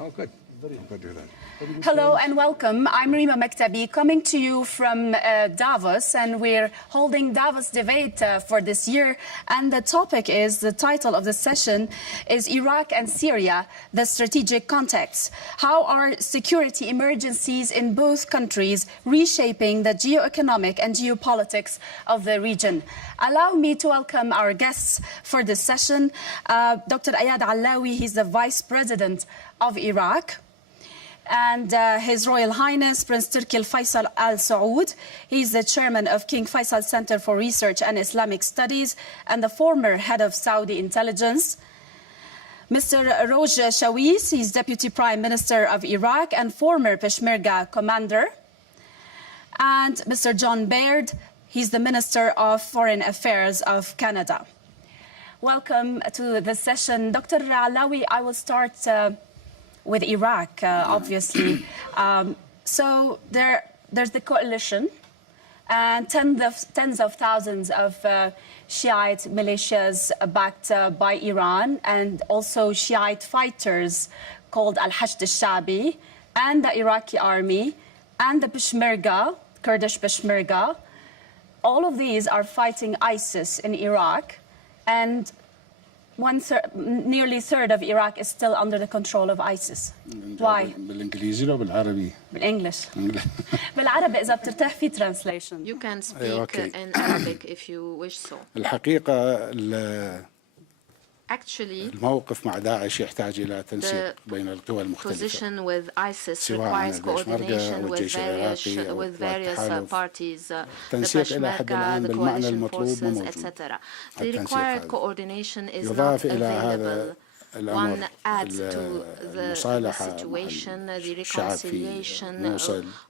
Oh, good. Very good. Hello and welcome. I'm Rima Maktabi, coming to you from Davos, and we're holding Davos debate for this year. And the topic is, the title of the session is Iraq and Syria, the strategic context. How are security emergencies in both countries reshaping the geoeconomic and geopolitics of the region? Allow me to welcome our guests for this session. Dr. Ayad Allawi, he's the Vice President of Iraq. And His Royal Highness Prince Turki Faisal Al Saud. He's the chairman of King Faisal Center for Research and Islamic Studies and the former head of Saudi intelligence. Mr. Roj Shawis, he's Deputy Prime Minister of Iraq and former Peshmerga commander. And Mr. John Baird, he's the Minister of Foreign Affairs of Canada. Welcome to the session. Dr. Allawi, I will start with Iraq, obviously. So there's the coalition and tens of thousands of Shiite militias backed by Iran, and also Shiite fighters called Al-Hashd al-Shabi, and the Iraqi army, and the Peshmerga, Kurdish Peshmerga. All of these are fighting ISIS in Iraq, and nearly a third of Iraq is still under the control of ISIS. Why? بالإنجليزي ولا بالعربي؟ بالإنجلش. بالعربي إذا بترتاح في translation. You can speak in Arabic if you wish so. الحقيقة Actually, الموقف مع داعش يحتاج إلى تنسيق بين القوى المختلفة. position with ISIS requires coordination with various parties, the Peshmerga, the coalition forces, etc. The required coordination is not available. One adds to the situation, the reconciliation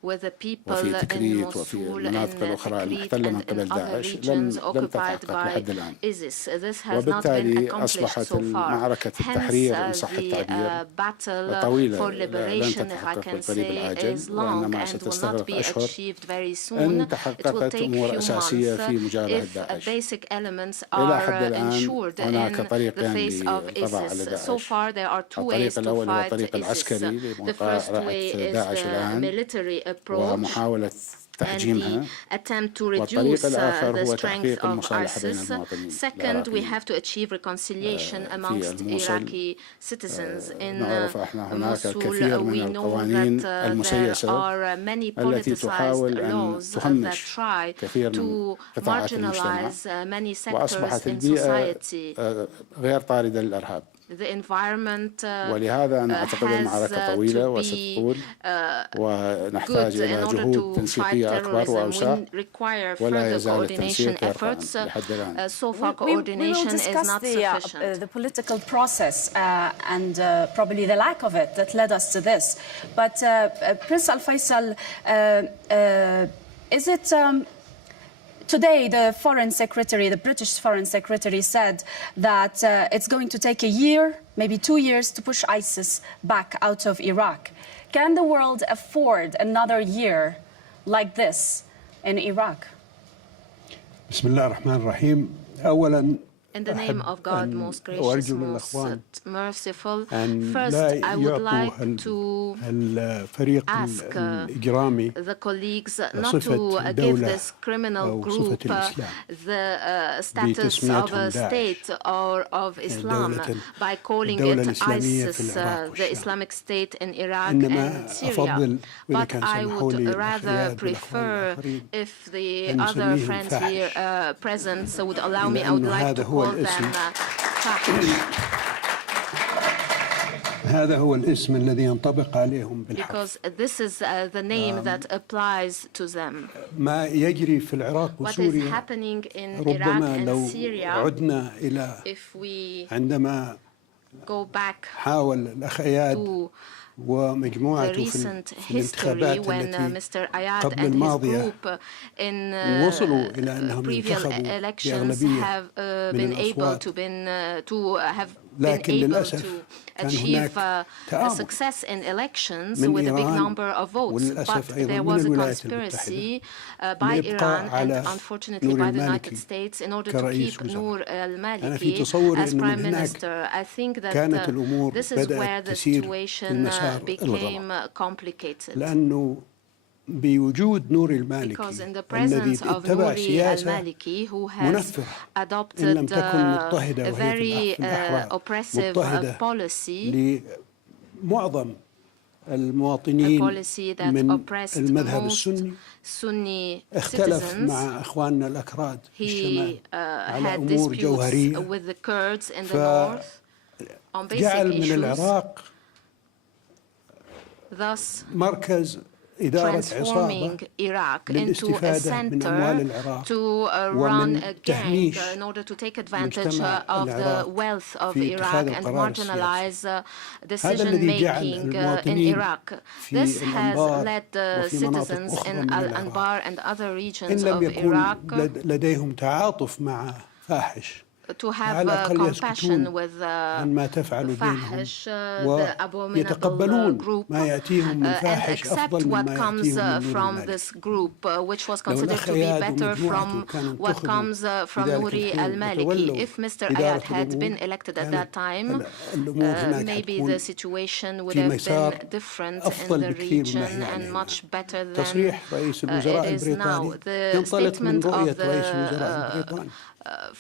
with the people in Mosul and Tikrit and in other regions occupied by ISIS. This has not been accomplished so far. Hence, the battle for liberation, if I can say, is long and will not be achieved very soon. It will take few months if basic elements are ensured in the face of ISIS. So far, there are two ways to fight ISIS. The first way is the military approach and the attempt to reduce the strength of ISIS. Second, we have to achieve reconciliation amongst Iraqi citizens. In Mosul, we know that there are many politicized laws that try to marginalize many sectors in society. The environment ولهذا أنا أعتقد المعركة طويلة وستطول ونحتاج إلى جهود تنسيقية أكبر وأوسع ولا يزال التنسيق يرفع لحد الآن. So far, coordination is not sufficient. The political process and probably the lack of it that led us to this. But Prince Al Faisal, is it? Today, the Foreign Secretary, the British Foreign Secretary, said that it's going to take a year, maybe 2 years, to push ISIS back out of Iraq. Can the world afford another year like this in Iraq? بسم الله الرحمن الرحيم. أولاً In the name of God, most gracious, most merciful, first I would like to ask the colleagues not to give this criminal group the status of a state or of Islam by calling it ISIS, the Islamic State in Iraq and Syria. But I would rather prefer if the other friends here present would allow me, I would like to call them هذا هو الاسم الذي ينطبق عليهم بالحق. Because this is the name that applies to them. ما يجري في العراق وسوريا What is happening in Iraq ربما and لو Syria, عدنا إلى عندما حاول الأخ أياد ومجموعته في الانتخابات التي قبل الماضية وصلوا إلى أنهم انتخبوا بأغلبية من الأصوات been able to achieve a success in elections with a big number of votes. But there was a conspiracy by Iran and unfortunately by the United States in order to keep Noor al-Maliki as Prime Minister. I think that this is where the situation became complicated. بوجود نور المالكي Because in the presence of Nouri al-Maliki, who has adopted a very oppressive policy, لمعظم المواطنين من المذهب السني Sunni اختلف citizens, مع إخواننا الأكراد في الشمال على had أمور disputes جوهرية with the Kurds in the north on basic فجعل من issues, العراق thus مركز إدارة عصابة transforming Iraq into a للاستفادة من أموال center العراق to run ومن a gang تهميش in order to take advantage مجتمع of the العراق wealth of في Iraq اتخاذ and القرار marginalize هذا decision الذي جعل making in المواطنين Iraq. في This has الأنبار led the وفي مناطق citizens أخرى in من Al-Anbar العراق and other إن regions لم of يكون Iraq لديهم تعاطف مع فاحش to have على الأقل compassion يسكتون with عن ما تفعل بينهم Fahish, the abominable ويتقبلون group, ما يأتيهم من and فاحش accept أفضل what مما comes يأتيهم من نور from المالكي. this group, which was لو considered الأخ to be أياد better ومجموعته from كانوا what انتخبوا comes في from ذلك Nouri الحين al-Maliki. وتولوا If Mr. إدارة Ayad had been الأمور elected at that time, الأمور هناك maybe حتكون the situation would في have مسار been different in أفضل the بكثير region مما هي and عليه much better than تصريح رئيس الوزراء it is now. البريطاني The ينطلق من statement رؤية of رئيس الوزراء the البريطاني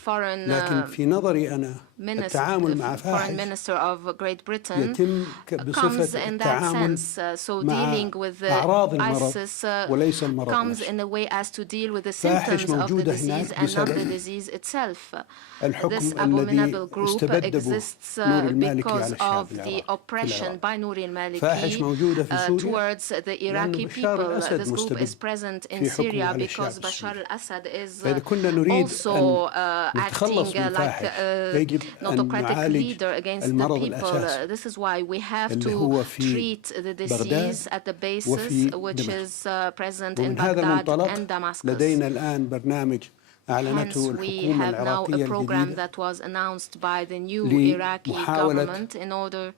foreign لكن في نظري أنا التعامل مع foreign فاحش minister of Great Britain يتم comes بصفة in that التعامل sense. So مع dealing with أعراض المرض ISIS وليس المرض comes نفسه. in a way as to deal with the فاحش symptoms of the موجودة disease هناك and not the بسبب disease itself. الحكم This الذي abominable group استبده exists نور المالكي because على الشعب of the العراقي oppression by Nouri فاحش al-Maliki موجودة في سوريا towards the لأن Iraqi بشار people. الأسد This group مستبد is present in في حكمه Syria على because الشعب Bashar السوري. al-Assad is فإذا كنا نريد also أن acting نتخلص من like فاحش a يجب أن autocratic نعالج leader against the المرض people. الأساسي This is why we have اللي to هو في treat the بغداد disease at the basis, وفي which دمشق. is present in ومن هذا Baghdad المنطلق and Damascus. لدينا الآن برنامج Hence, أعلنته we الحكومة have now العراقية a program الجديدة that was announced by the new Iraqi لمحاولة government in order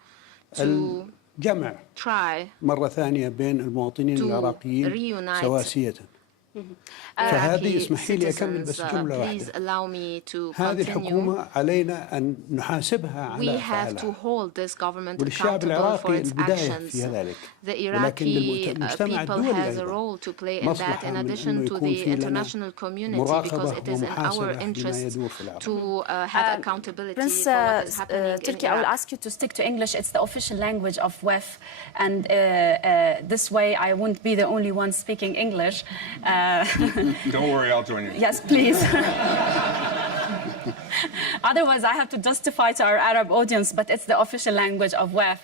to الجمع try مرة ثانية بين المواطنين to العراقيين reunite سواسية. فهذه اسمحي لي أكمل بس جملة please واحدة. allow me to هذه continue. الحكومة علينا أن نحاسبها We على have to أفعالها. hold this government وللشعب accountable for العراقي its البداية actions. في ذلك. The ولكن Iraqi المجتمع people الدولي has a أيضا role to play in that, مصلحة in من addition أنه to يكون the في لنا international community, because مراقبة it is in our ومحاسبة لما interest يدور في العراق. to have accountability Prince for what is happening in Turkey, I will Iraq. ask you to stick to English. It's the official language of WEF, and this way I won't be the only one speaking English. Don't worry, I'll join you. Yes, please. Otherwise, I have to justify to our Arab audience, but it's the official language of WEF.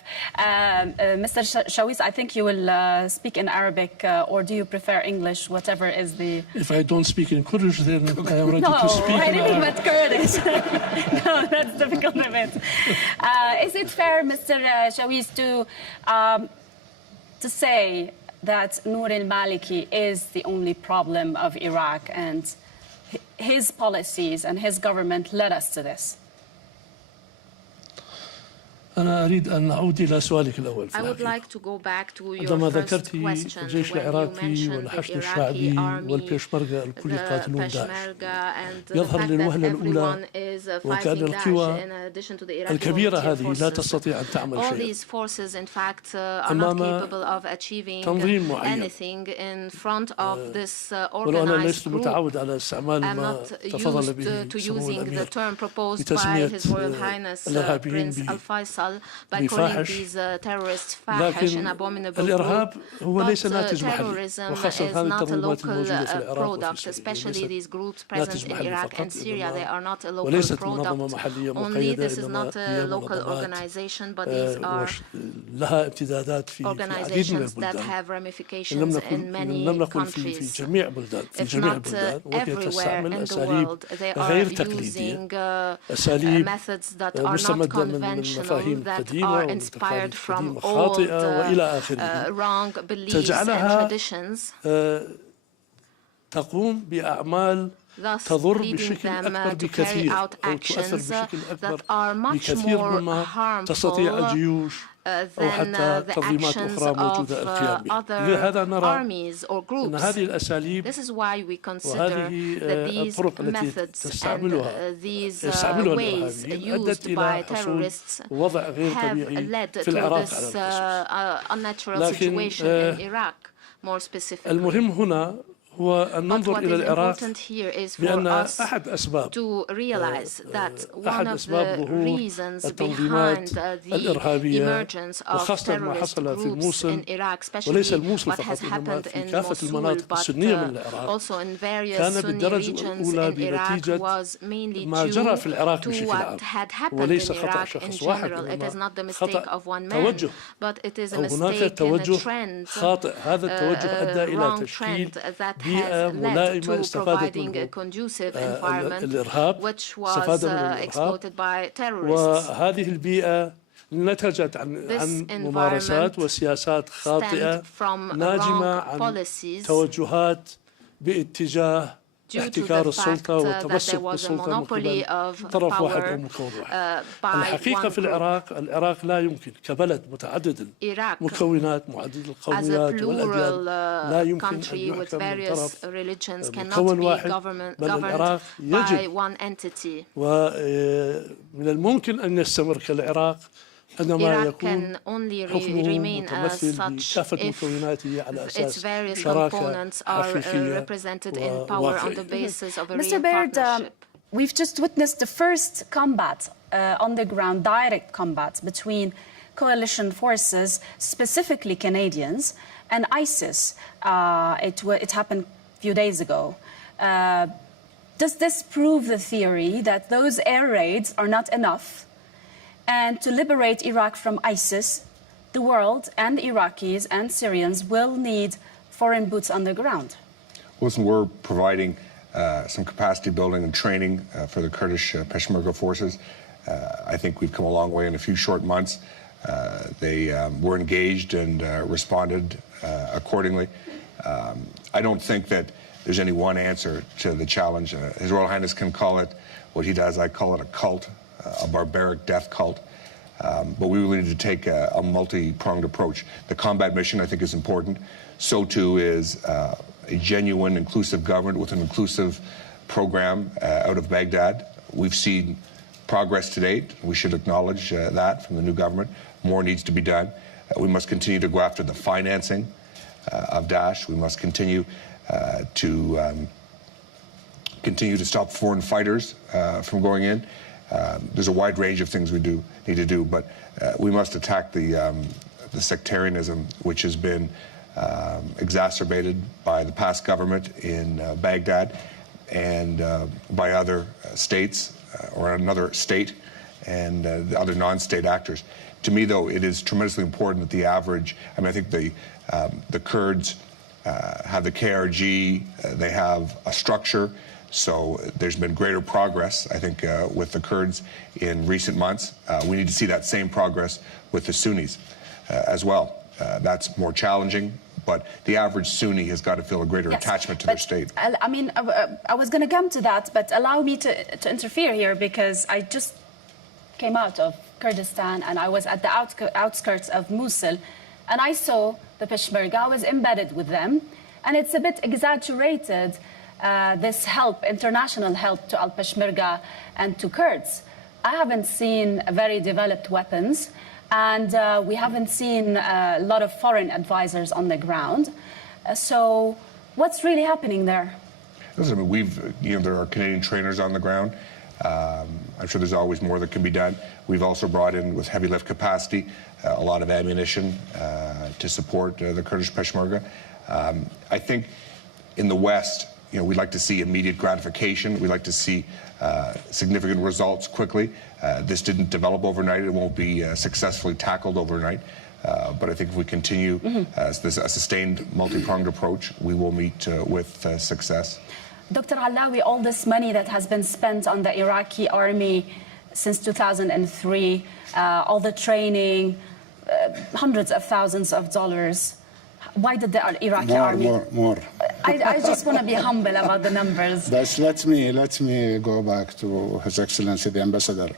Mr. Shawis, I think you will speak in Arabic, or do you prefer English, whatever is the... If I don't speak in Kurdish, then I am ready to speak in anything Arabic. but Kurdish. No, that's difficult a bit. Is it fair, Mr. Shawis, to say that Nour al-Maliki is the only problem of Iraq and his policies and his government led us to this? أنا أريد أن أعود إلى سؤالك الأول. I would like to go back to your عندما first ذكرت question الجيش when you العراقي mentioned the والحشد Iraqi الشعبي army, والبيشمركة الكل the يقاتلون داعش. Peshmerga, and the يظهر fact that للوهلة الأولى everyone is وكأن fighting القوى Daesh in addition to the Iraqi الكبيرة volunteer هذه لا forces. تستطيع أن تعمل All شيئا these forces, in fact, are not أمام capable of achieving تنظيم معين. anything in front of this ولو أنا organized لست group. متعود على استعمال I'm ما not تفضل used به to سمو using the الأمير term proposed by بتسمية His Royal Highness الإرهابيين Prince Al-Faisal by calling بفاحش. these terrorists fahish and لكن abominable الإرهاب group. هو But ليس ناتج محلي terrorism وخاصة is هذه not a التنظيمات local الموجودة في العراق وفي product, سوريا especially these groups present ناتج in محلي Iraq فقط and Syria. They are not a local وليست منظمة product. محلية Only مقيدة this is إنما not هي a local منظمات organization, but these are لها امتدادات في العديد من organizations that البلدان. have إن ramifications in لم many نقل في countries. جميع بلدان في If جميع not البلدان وهي everywhere تستعمل in the أساليب world, they are غير تقليدية using أساليب methods that are not مستمدة من conventional, المفاهيم that القديمة are inspired from والتقاليد old الخاطئة وإلى آخره wrong beliefs and تجعلها traditions. تقوم بأعمال thus تضر leading بشكل them أكبر to carry بكثير out أو تؤثر actions بشكل أكبر that are much بكثير more مما تستطيع harmful الجيوش أو than حتى the تنظيمات actions أخرى موجودة of القيام بها. other لهذا نرى armies or أن groups. هذه الأساليب This is why we consider وهذه that these الطرق التي methods and تستعملها these يستعملها ways الإرهابيين أدت used إلى by حصول terrorists وضع غير have طبيعي led في to العراق this على الخصوص. unnatural لكن situation in Iraq more specifically. المهم هنا هو أن ننظر إلى العراق بأن أحد أسباب ظهور التنظيمات الإرهابية وخاصة ما حصل في الموصل وليس الموصل فقط إنما في كافة المناطق السنية من العراق كان بالدرجة الأولى بنتيجة ما جرى في العراق بشكل عام وليس خطأ شخص واحد إنما خطأ توجه أو هناك توجه خاطئ. هذا التوجه أدى إلى تشكيل بيئة ملائمة استفادت منه الإرهاب استفاد منه الإرهاب وهذه البيئة نتجت عن ممارسات وسياسات خاطئة ناجمة عن توجهات باتجاه احتكار السلطة والتمسك بالسلطة من قبل طرف واحد أو مكون واحد. الحقيقة في العراق لا يمكن كبلد متعدد المكونات معدد القوميات والأديان لا يمكن أن يحكم من طرف مكون واحد بل العراق يجب ومن الممكن أن يستمر كالعراق عندما يكون حكمه متمثل بكافة مكوناته على أساس شراكة حقيقية وواقعية. Mr. Baird, we've just witnessed the first combat on the ground, direct combat between coalition forces, specifically Canadians, and ISIS. It happened a few days ago. Does this prove the theory that those air raids are not enough? And to liberate Iraq from ISIS, the world and Iraqis and Syrians will need foreign boots on the ground. Listen, we're providing some capacity building and training for the Kurdish Peshmerga forces. I think we've come a long way in a few short months. They were engaged and responded accordingly. I don't think that there's any one answer to the challenge. His Royal Highness can call it what he does. I call it a cult. A barbaric death cult, but we really need to take a multi-pronged approach. The combat mission, I think, is important. So too is a genuine, inclusive government with an inclusive program out of Baghdad. We've seen progress to date. We should acknowledge that from the new government. More needs to be done. We must continue to go after the financing of Daesh. We must continue to stop foreign fighters from going in. There's a wide range of things we need to do, but we must attack the sectarianism which has been exacerbated by the past government in Baghdad and by other states or another state and the other non-state actors. To me, though, it is tremendously important that the average, I think the Kurds have the KRG, they have a structure. So there's been greater progress, I think, with the Kurds in recent months. We need to see that same progress with the Sunnis as well. That's more challenging, but the average Sunni has got to feel a greater attachment to their state. I was going to come to that, but allow me to interfere here because I just came out of Kurdistan and I was at the outskirts of Mosul and I saw the Peshmerga. I was embedded with them, and it's a bit exaggerated. This help, international help to al-Peshmerga and to Kurds. I haven't seen very developed weapons, and we haven't seen a lot of foreign advisors on the ground. So what's really happening there? Listen, there are Canadian trainers on the ground. I'm sure there's always more that can be done. We've also brought in, with heavy lift capacity, a lot of ammunition to support the Kurdish Peshmerga. I think in the West, we'd like to see immediate gratification. We'd like to see significant results quickly. This didn't develop overnight. It won't be successfully tackled overnight. But I think if we continue a sustained multi-pronged approach, we will meet with success. Dr. Alawi, all this money that has been spent on the Iraqi army since 2003, all the training, hundreds of thousands of dollars. Why did the Iraqi army... More. I just want to be humble about the numbers. But let me go back to His Excellency the Ambassador.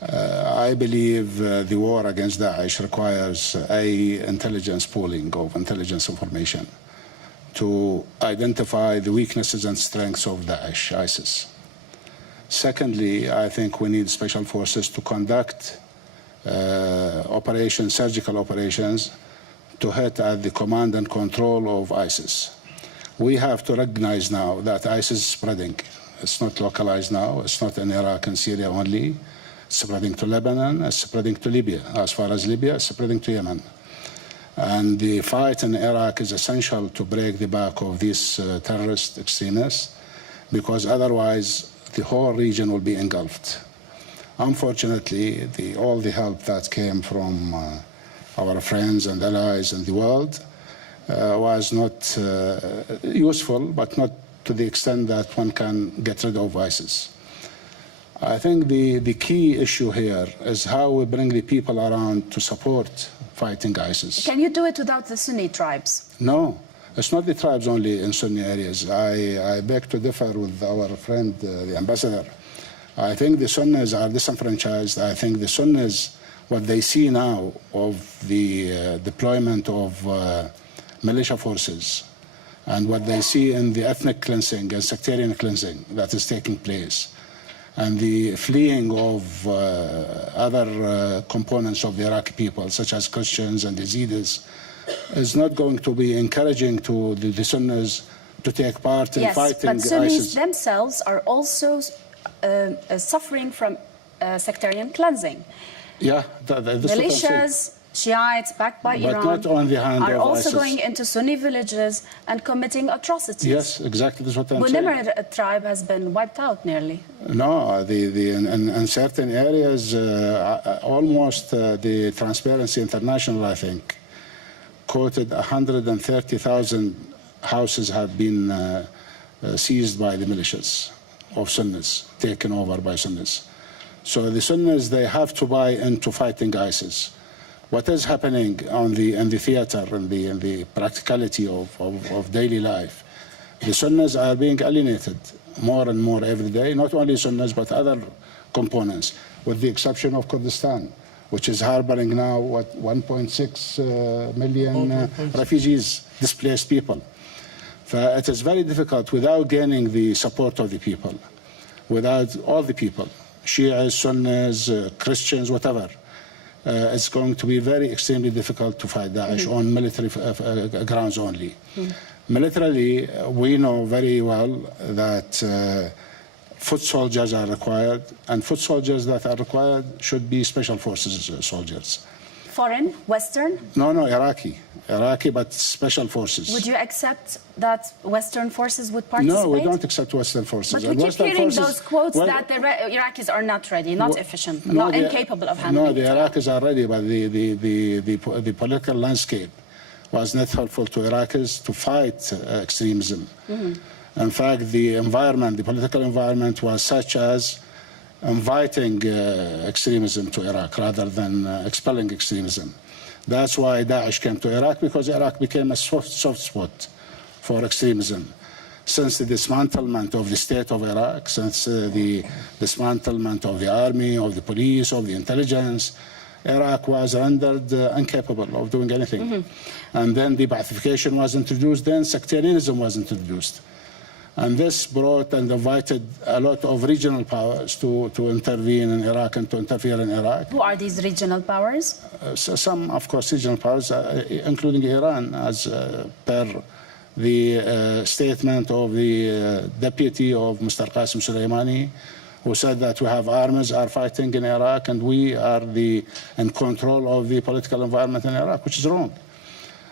I believe the war against Daesh requires intelligence pooling of intelligence information to identify the weaknesses and strengths of Daesh, ISIS. Secondly, I think we need special forces to conduct surgical operations to hit at the command and control of ISIS. We have to recognize now that ISIS is spreading. It's not localized now. It's not in Iraq and Syria only. It's spreading to Lebanon. It's spreading to Libya. As far as Libya, it's spreading to Yemen. And the fight in Iraq is essential to break the back of these terrorist extremists, because otherwise the whole region will be engulfed. Unfortunately, all the help that came from our friends and allies in the world was not useful, but not to the extent that one can get rid of ISIS. I think the key issue here is how we bring the people around to support fighting ISIS. Can you do it without the Sunni tribes? No, it's not the tribes only in Sunni areas. I beg to differ with our friend, the ambassador. I think the Sunnis are disenfranchised. I think the Sunnis, what they see now of the deployment of militia forces and what they see in the ethnic cleansing and sectarian cleansing that is taking place, and the fleeing of other components of the Iraqi people, such as Christians and Yazidis, is not going to be encouraging to the Sunnis to take part in fighting ISIS. Yes, but Sunnis themselves are also suffering from sectarian cleansing. Yeah, militias, Shiites backed by Iran, not on the hand are of also ISIS. Going into Sunni villages and committing atrocities. Yes, exactly. That's what I'm saying. Bunimr tribe has been wiped out nearly. No, in certain areas, almost the Transparency International, I think, quoted 130,000 houses have been seized by the militias of Sunnis, taken over by Sunnis. So the Sunnis, they have to buy into fighting ISIS. What is happening in the theater, in the practicality of daily life, the Sunnis are being alienated more and more every day, not only Sunnis, but other components, with the exception of Kurdistan, which is harboring now, 1.6 million refugees, displaced people. It is very difficult without gaining the support of the people, without all the people, Shias, Sunnis, Christians, whatever. It's going to be extremely difficult to fight Daesh on military grounds only. Militarily, we know very well that foot soldiers are required, and foot soldiers that are required should be special forces soldiers. Foreign, Western? No, Iraqi, but special forces. Would you accept that Western forces would participate? No, we don't accept Western forces. But we keep hearing those quotes that the Iraqis are not ready, not efficient, not incapable of handling it. No, the Iraqis are ready, but the political landscape was not helpful to Iraqis to fight extremism. In fact, the political environment was such as inviting extremism to Iraq rather than expelling extremism. That's why Daesh came to Iraq, because Iraq became a soft spot for extremism. Since the dismantlement of the state of Iraq, since the dismantlement of the army, of the police, of the intelligence, Iraq was rendered incapable of doing anything. And then the Ba'athification was introduced, then sectarianism was introduced. And this brought and invited a lot of regional powers to intervene in Iraq and to interfere in Iraq. Who are these regional powers? Some, of course, regional powers, including Iran, as per the statement of the deputy of Mr. Qasim Soleimani, who said that we have armies are fighting in Iraq and we are in control of the political environment in Iraq, which is wrong.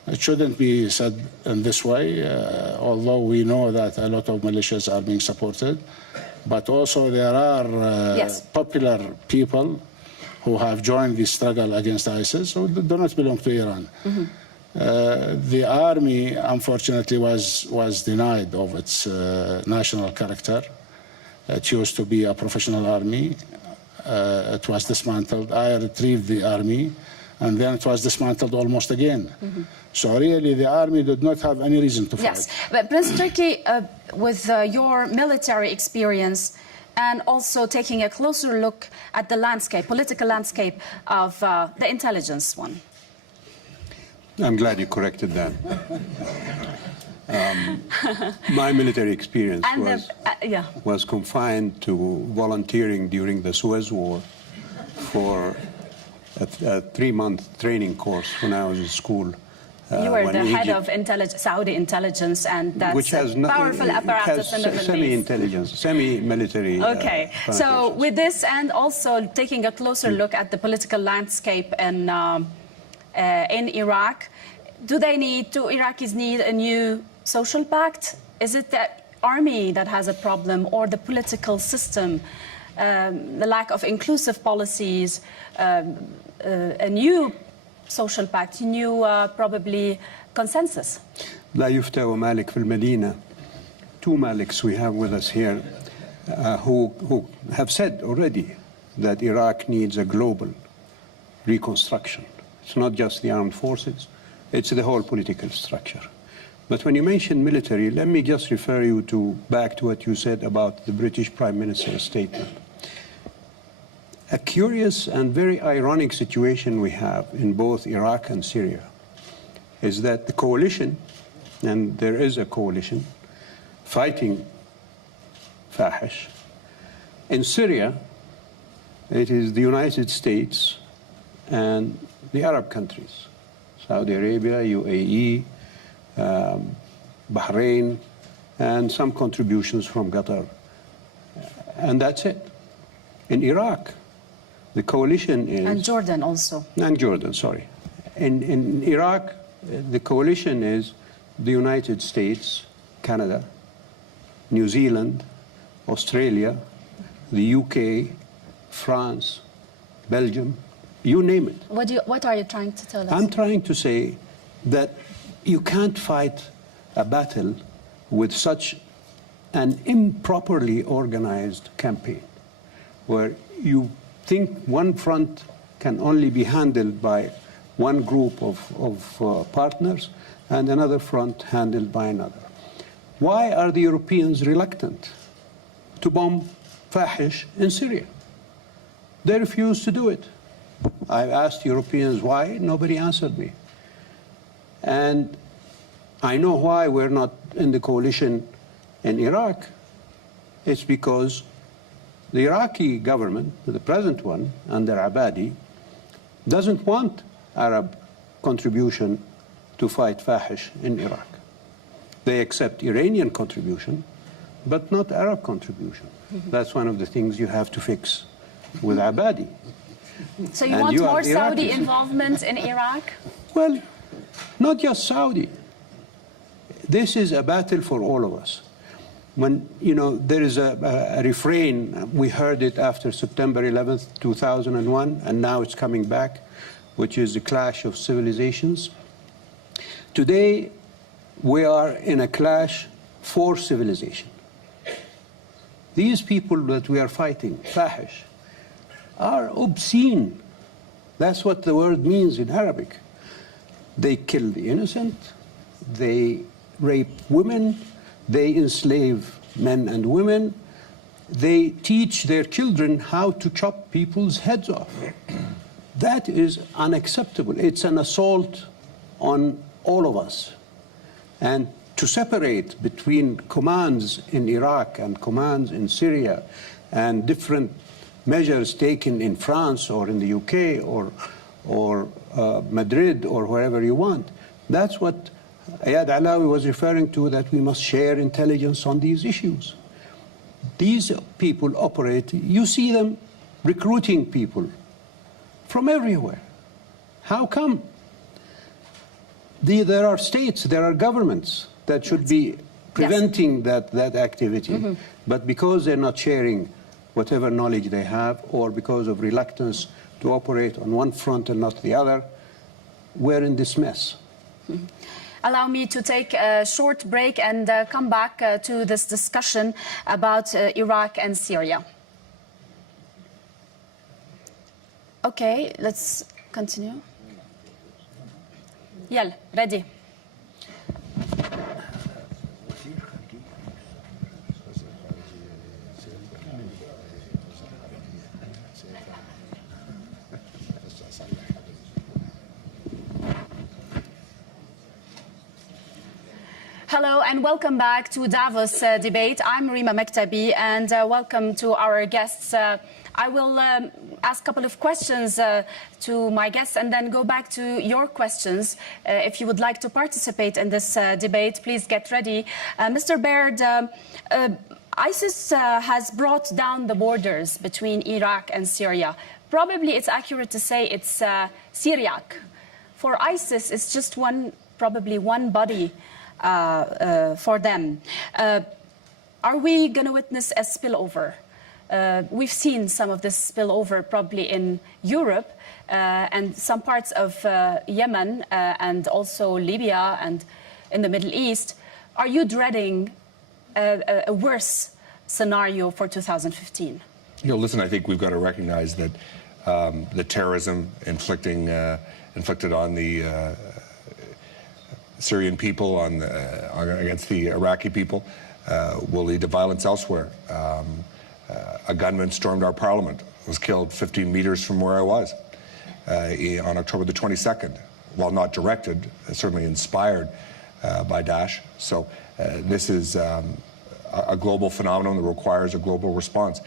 It shouldn't be said in this way, although we know that a lot of militias are being supported. But also there are popular people who have joined the struggle against ISIS who do not belong to Iran. The army, unfortunately, was denied of its national character. It used to be a professional army. It was dismantled. I retrieved the army. and then it was dismantled almost again. So really, the army did not have any reason to fight. Yes, but Prince Turki, with your military experience and also taking a closer look at the landscape, political landscape of the intelligence one. I'm glad you corrected that. My military experience was confined to volunteering during the Suez War for a 3-month training course when I was in school. You were the head of Saudi intelligence, and that's which has powerful apparatus in the Middle East. Semi-intelligence, semi-military. Okay, so with this and also taking a closer look at the political landscape in Iraq, do Iraqis need a new social pact? Is it the army that has a problem, or the political system, the lack of inclusive policies, a new social pact, new probably consensus? لا يفتى ومالك في المدينة. Two Maliks we have with us here who have said already that Iraq needs a global reconstruction. It's not just the armed forces, it's the whole political structure. But when you mention military, let me just refer you back to what you said about the British Prime Minister's statement. A curious and very ironic situation we have in both Iraq and Syria is that the coalition, and there is a coalition, fighting Fahish. In Syria, it is the United States and the Arab countries, Saudi Arabia, UAE, Bahrain, and some contributions from Qatar. And that's it. In Iraq, the coalition is... And Jordan also. And Jordan, sorry. In Iraq, the coalition is the United States, Canada, New Zealand, Australia, the UK, France, Belgium, you name it. What are you trying to tell us? I'm trying to say that you can't fight a battle with such an improperly organized campaign, where you think one front can only be handled by one group of partners and another front handled by another. Why are the Europeans reluctant to bomb Fahish in Syria? They refuse to do it. I asked Europeans why, nobody answered me. And I know why we're not in the coalition in Iraq. It's because the Iraqi government, the present one, under Abadi, doesn't want Arab contribution to fight Fahish in Iraq. They accept Iranian contribution, but not Arab contribution. That's one of the things you have to fix with Abadi. So you want more Saudi involvement in Iraq? Well, not just Saudi. This is a battle for all of us. When, there is a refrain, we heard it after September 11th, 2001, and now it's coming back, which is the clash of civilizations. Today, we are in a clash for civilization. These people that we are fighting, Fahish, are obscene. That's what the word means in Arabic. They kill the innocent, they rape women, they enslave men and women, they teach their children how to chop people's heads off. That is unacceptable. It's an assault on all of us. And to separate between commands in Iraq and commands in Syria and different measures taken in France or in the UK or Madrid or wherever you want, that's what Ayad Alawi was referring to, that we must share intelligence on these issues. These people operate, you see them recruiting people from everywhere. How come? There are states, there are governments that should be preventing that activity. But because they're not sharing whatever knowledge they have, or because of reluctance to operate on one front and not the other, we're in this mess. Allow me to take a short break and come back to this discussion about Iraq and Syria. Okay, let's continue. يلا ready. Hello and welcome back to Davos debate. I'm Rima Mektabi and welcome to our guests. I will ask a couple of questions to my guests and then go back to your questions. If you would like to participate in this debate, please get ready. Mr. Baird, ISIS has brought down the borders between Iraq and Syria. Probably it's accurate to say it's Syriac. For ISIS, it's just probably one body for them. Are we going to witness a spillover? We've seen some of this spillover probably in Europe and some parts of Yemen and also Libya and in the Middle East. Are you dreading a worse scenario for 2015? Listen, I think we've got to recognize that the terrorism inflicted on the Syrian people against the Iraqi people will lead to violence elsewhere. A gunman stormed our parliament, was killed 15 meters from where I was on October the 22nd, while not directed, certainly inspired by Daesh. So this is a global phenomenon that requires a global response.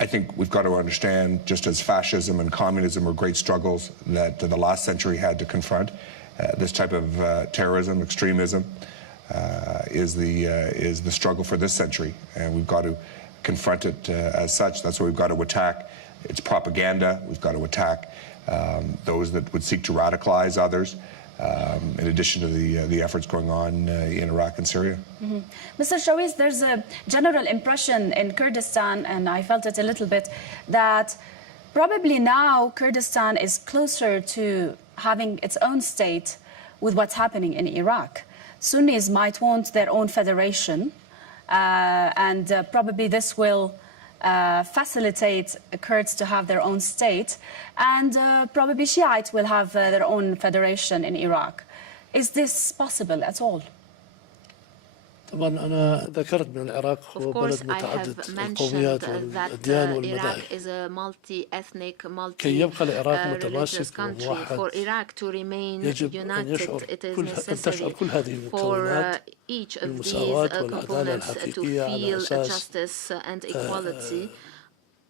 I think we've got to understand, just as fascism and communism were great struggles that the last century had to confront, this type of terrorism, extremism, is the struggle for this century, and we've got to confront it as such. That's why we've got to attack its propaganda. We've got to attack those that would seek to radicalize others, in addition to the efforts going on in Iraq and Syria. Mm-hmm. Mr. Shawis, there's a general impression in Kurdistan, and I felt it a little bit, that probably now Kurdistan is closer to having its own state with what's happening in Iraq. Sunnis might want their own federation, and probably this will facilitate Kurds to have their own state, and probably Shiites will have their own federation in Iraq. Is this possible at all? طبعا أنا ذكرت من العراق هو بلد متعدد القوميات والأديان والمذاهب كي يبقى العراق متماسك وموحد يجب أن تشعر كل هذه المكونات بالمساواة والعدالة الحقيقية على أساس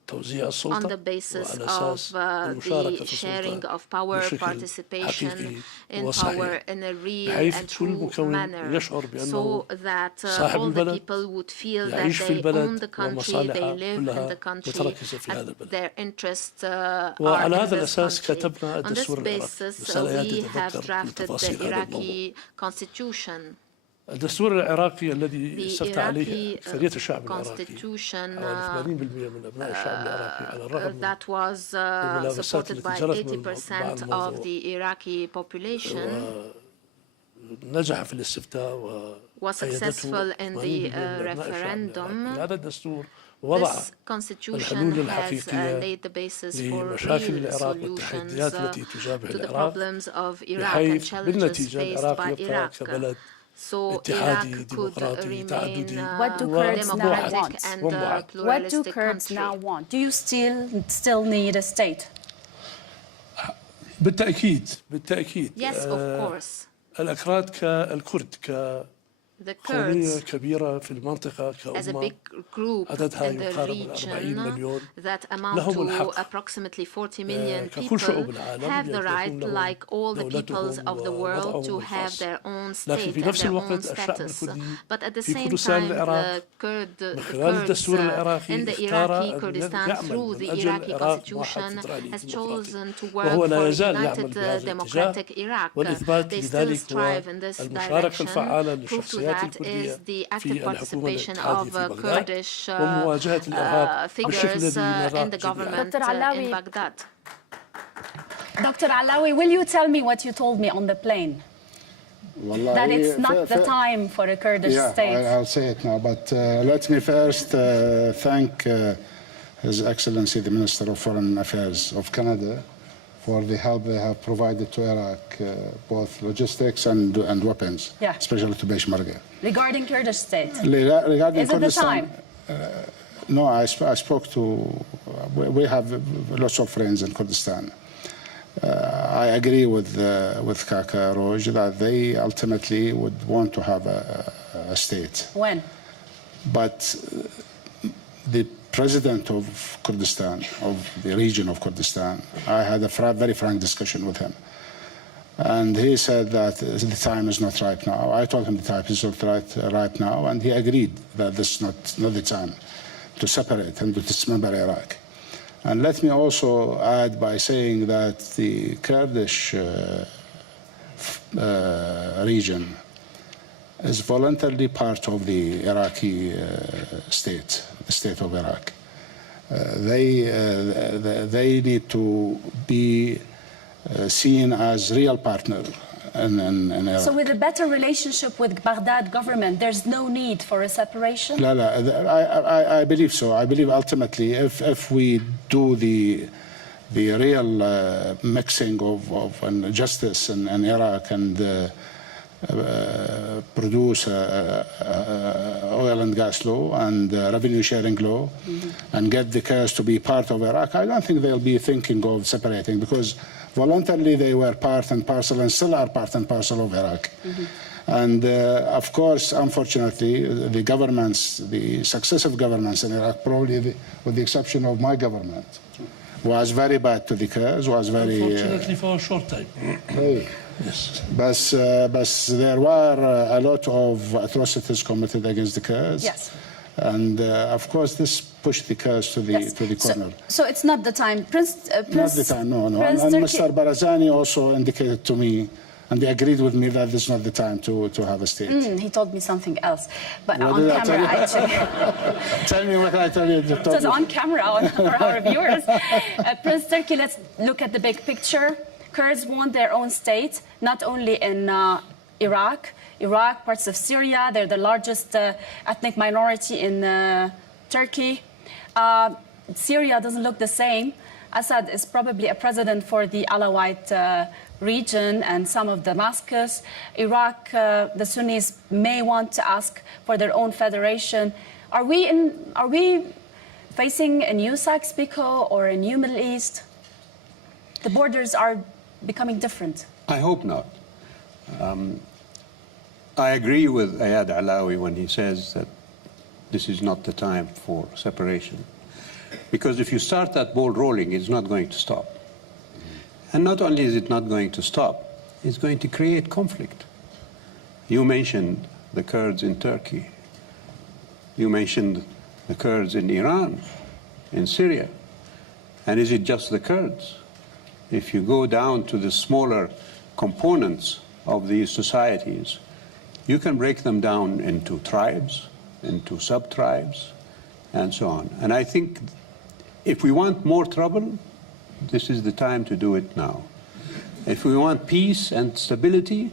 توزيع السلطة on the basis of the sharing of power, participation in power in a real and true manner, so that all the people would feel that they own the country, they live in the country, and their interests are in this country. On this basis, we have drafted the Iraqi constitution. الدستور العراقي الذي استفتى عليه أكثرية الشعب العراقي حوالي 80% من أبناء الشعب العراقي على الرغم من الملابسات التي جرت من بعض الموضوع ونجح في الاستفتاء وأيدته 80% من أبناء الشعب. هذا الدستور وضع الحلول الحقيقية لمشاكل العراق والتحديات التي تجابه العراق بحيث بالنتيجة العراق يبقى كبلد اتحادي ديمقراطي تعددي وديمقراطيك. What do Kurds now want? Do you still need a state? بالتأكيد. Yes, of course. الأكراد كالكرد قومية كبيرة في المنطقة كأمة عددها يقارب 40 مليون لهم الحق ككل شعوب العالم يكون لهم دولتهم الخاص لكن في نفس الوقت الشعب الكردي في كردستان العراق من خلال الدستور العراقي اختار أن يعمل من أجل العراق موحد فدرالي ديمقراطي وهو لا يزال يعمل بهذا الاتجاه والإثبات بذلك هو المشاركة الفعالة للشخصيات is the active participation of Kurdish figures in the government in Baghdad. Dr. Alawi, will you tell me what you told me on the plane? That it's not the time for a Kurdish state. I'll say it now, but let me first thank His Excellency the Minister of Foreign Affairs of Canada for the help they have provided to Iraq, both logistics and weapons, especially to Peshmerga. Regarding Kurdish state, regarding is it the time? No, I spoke to, we have lots of friends in Kurdistan. I agree with Kaka Roj that they ultimately would want to have a state. When? But the president of Kurdistan, of the region of Kurdistan, I had a very frank discussion with him. And he said that the time is not right now. I told him the time is not right now, and he agreed that this is not the time to separate and to dismember Iraq. And let me also add by saying that the Kurdish region is voluntarily part of the Iraqi state, the state of Iraq. They need to be seen as real partner in Iraq. So with a better relationship with Baghdad government, there's no need for a separation? I believe so. I believe ultimately if we do the real mixing of justice in Iraq and produce oil and gas law and revenue sharing law and get the Kurds to be part of Iraq, I don't think they'll be thinking of separating, because voluntarily they were part and parcel and still are part and parcel of Iraq. And of course, unfortunately, the governments, the successive governments in Iraq, probably with the exception of my government, was very bad to the Kurds, was very... Unfortunately for a short time. Yes. But there were a lot of atrocities committed against the Kurds. Yes. And of course, this pushed the Kurds to the corner. So it's not the time. Not the time, no. And Mr. Barazani also indicated to me, and they agreed with me, that this is not the time to have a state. He told me something else, but on camera, actually. Tell me, what can I tell you? It was on camera for our viewers. Prince Turki, let's look at the big picture. Kurds want their own state, not only in Iraq, parts of Syria. They're the largest ethnic minority in Turkey. Syria doesn't look the same. Assad is probably a president for the Alawite region and some of Damascus. Iraq, the Sunnis may want to ask for their own federation. Are we facing a new Sykes-Picot or a new Middle East? The borders are becoming different. I hope not. I agree with Ayad Alawi when he says that this is not the time for separation. Because if you start that ball rolling, it's not going to stop. And not only is it not going to stop, it's going to create conflict. You mentioned the Kurds in Turkey. You mentioned the Kurds in Iran, in Syria. And is it just the Kurds? If you go down to the smaller components of these societies, you can break them down into tribes, into sub-tribes, and so on. And I think if we want more trouble, this is the time to do it now. If we want peace and stability,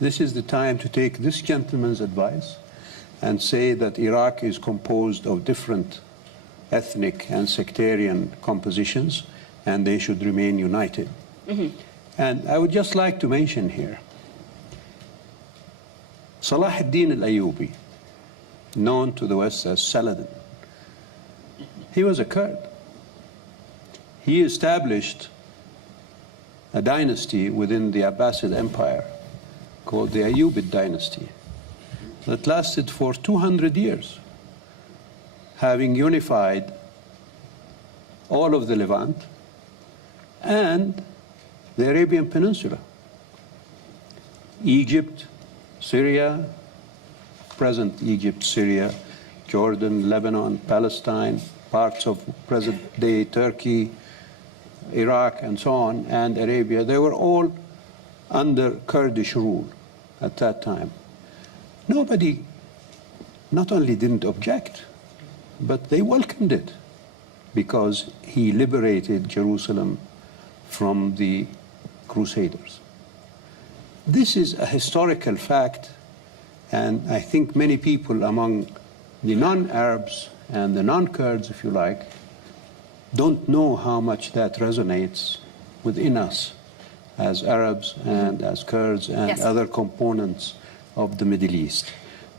this is the time to take this gentleman's advice and say that Iraq is composed of different ethnic and sectarian compositions, and they should remain united. And I would just like to mention here, Salah ad-Din al-Ayyubi, known to the West as Saladin, he was a Kurd. He established a dynasty within the Abbasid Empire called the Ayyubid dynasty that lasted for 200 years, having unified all of the Levant and the Arabian Peninsula. Egypt, Syria, present Egypt, Syria, Jordan, Lebanon, Palestine, parts of present-day Turkey, Iraq, and so on, and Arabia, they were all under Kurdish rule at that time. Nobody not only didn't object, but they welcomed it because he liberated Jerusalem from the Crusaders. This is a historical fact, and I think many people among the non-Arabs and the non-Kurds, if you like, don't know how much that resonates within us as Arabs and as Kurds and Yes. other components of the Middle East.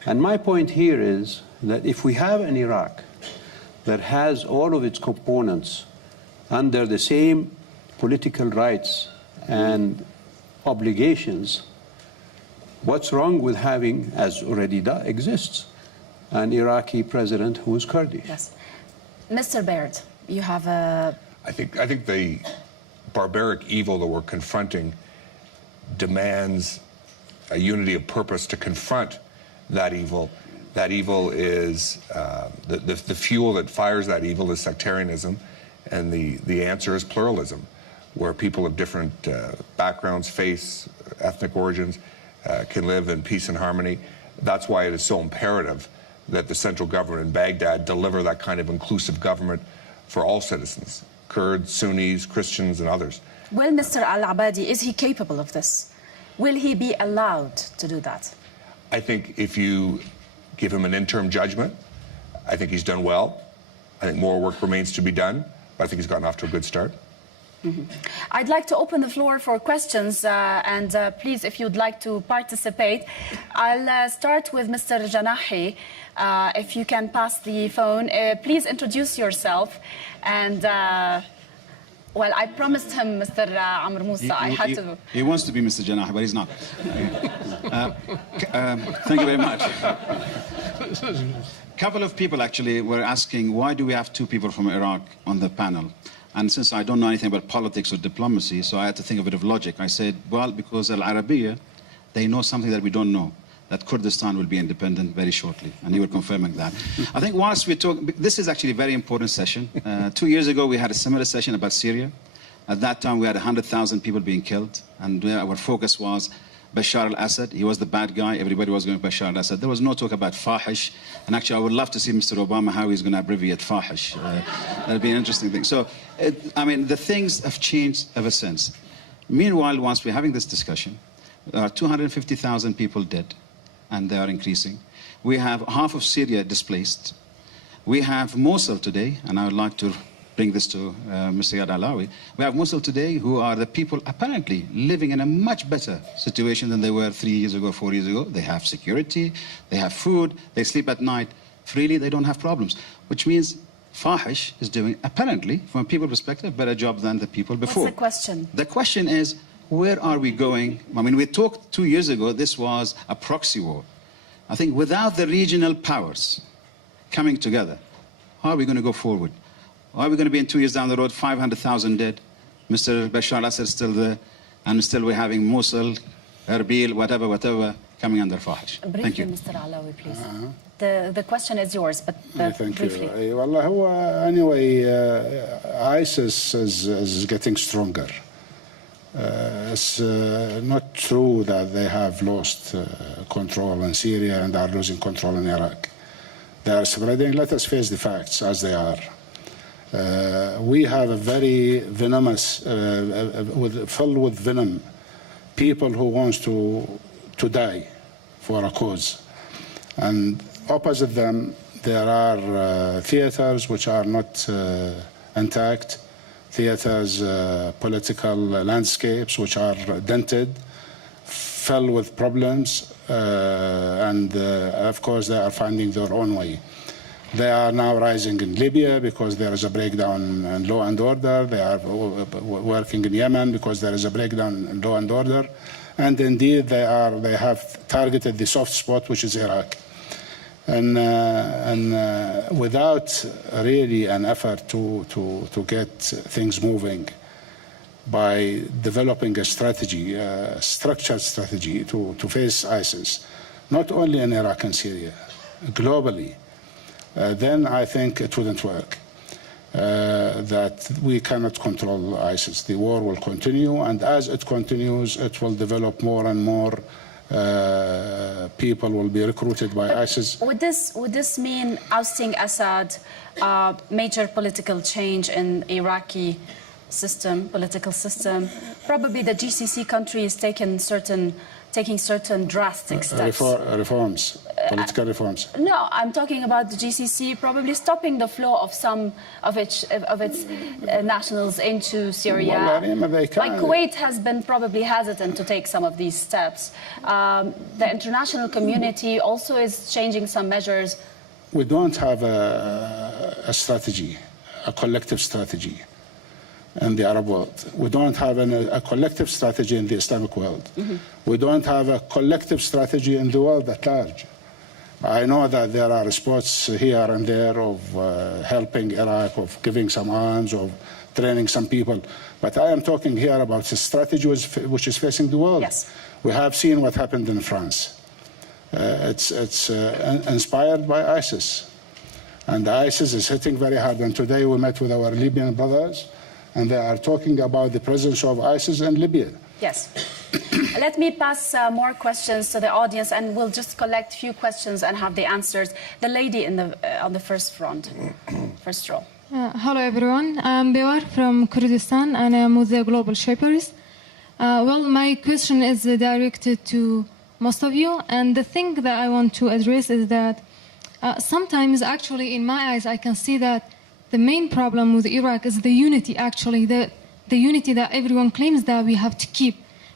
And my point here is that if we have an Iraq that has all of its components under the same political rights and obligations, what's wrong with having, as already exists, an Iraqi president who is Kurdish? Yes. Mr. Baird, you have a... I think the barbaric evil that we're confronting demands a unity of purpose to confront that evil. That evil is, the fuel that fires that evil is sectarianism, and the answer is pluralism, where people of different backgrounds, faiths, ethnic origins can live in peace and harmony. That's why it is so imperative that the central government in Baghdad deliver that kind of inclusive government for all citizens, Kurds, Sunnis, Christians, and others. Well, Mr. Al-Abadi, is he capable of this? Will he be allowed to do that? I think if you give him an interim judgment, I think he's done well. I think more work remains to be done, but I think he's gotten off to a good start. I'd like to open the floor for questions, and please, if you'd like to participate. I'll start with Mr. Janahi. If you can pass the phone, please introduce yourself. And, well, I promised him, Mr. Amr Moussa, I had to... He wants to be Mr. Janahi, but he's not. Thank you very much. A couple of people actually were asking, why do we have two people from Iraq on the panel? And since I don't know anything about politics or diplomacy, so I had to think a bit of logic. I said, well, because Al-Arabiya, they know something that we don't know, that Kurdistan will be independent very shortly. And you were confirming that. I think whilst we talk, this is actually a very important session. 2 years ago, we had a similar session about Syria. At that time, we had 100,000 people being killed. And our focus was Bashar al-Assad. He was the bad guy. Everybody was going Bashar al-Assad. There was no talk about Fahish. And actually, I would love to see Mr. Obama, how he's going to abbreviate Fahish. That'd be an interesting thing. So, I mean, the things have changed ever since. Meanwhile, once we're having this discussion, there are 250,000 people dead, and they are increasing. We have half of Syria displaced. We have Mosul today, and I would like to bring this to Mr. Yad Alawi. We have Mosul today who are the people apparently living in a much better situation than they were 3 years ago, 4 years ago. They have security, they have food, they sleep at night freely, they don't have problems. Which means Fahish is doing, apparently, from a people perspective, a better job than the people before. What's the question? The question is, where are we going? I mean, we talked 2 years ago, this was a proxy war. I think without the regional powers coming together, how are we going to go forward? Are we going to be in 2 years down the road, 500,000 dead? Mr. Bashar al-Assad is still there, and still we're having Mosul, Erbil, whatever, coming under Fahish. Briefly, Thank you. Mr. Alawi, please. The question is yours, but Thank briefly. you. Well, anyway, ISIS is getting stronger. It's not true that they have lost control in Syria and are losing control in Iraq. They are spreading. Let us face the facts as they are. We have a very venomous, filled with venom, people who want to die for a cause. And opposite them, there are theaters which are not intact, theaters, political landscapes which are dented, filled with problems, and of course they are finding their own way. They are now rising in Libya because there is a breakdown in law and order. They are working in Yemen because there is a breakdown in law and order. And indeed, they have targeted the soft spot, which is Iraq. And without really an effort to get things moving by developing a strategy, a structured strategy to face ISIS, not only in Iraq and Syria, globally, then I think it wouldn't work. That we cannot control ISIS. The war will continue, and as it continues, it will develop more and more. People will be recruited by ISIS. Would this mean ousting Assad, major political change in Iraqi system, political system. Probably the GCC countries taking certain drastic steps. Reforms, political reforms. No, I'm talking about the GCC probably stopping the flow of some of its nationals into Syria. Well, they can. Like Kuwait has been probably hesitant to take some of these steps. The international community also is changing some measures. We don't have a strategy, a collective strategy in the Arab world. We don't have a collective strategy in the Islamic world. We don't have a collective strategy in the world at large. I know that there are spots here and there of helping Iraq, of giving some arms, of training some people. But I am talking here about a strategy which is facing the world. Yes. We have seen what happened in France. It's inspired by ISIS. And ISIS is hitting very hard. And today we met with our Libyan brothers, and they are talking about the presence of ISIS in Libya. Yes. Let me pass more questions to the audience, and we'll just collect a few questions and have the answers. The lady on the first row. Hello, everyone. I'm Bewar from Kurdistan, and I'm with the Global Shapers. Well, my question is directed to most of you, and the thing that I want to address is that sometimes, actually, in my eyes, I can see that the main problem with Iraq is the unity, actually, the unity that everyone claims that we have to keep.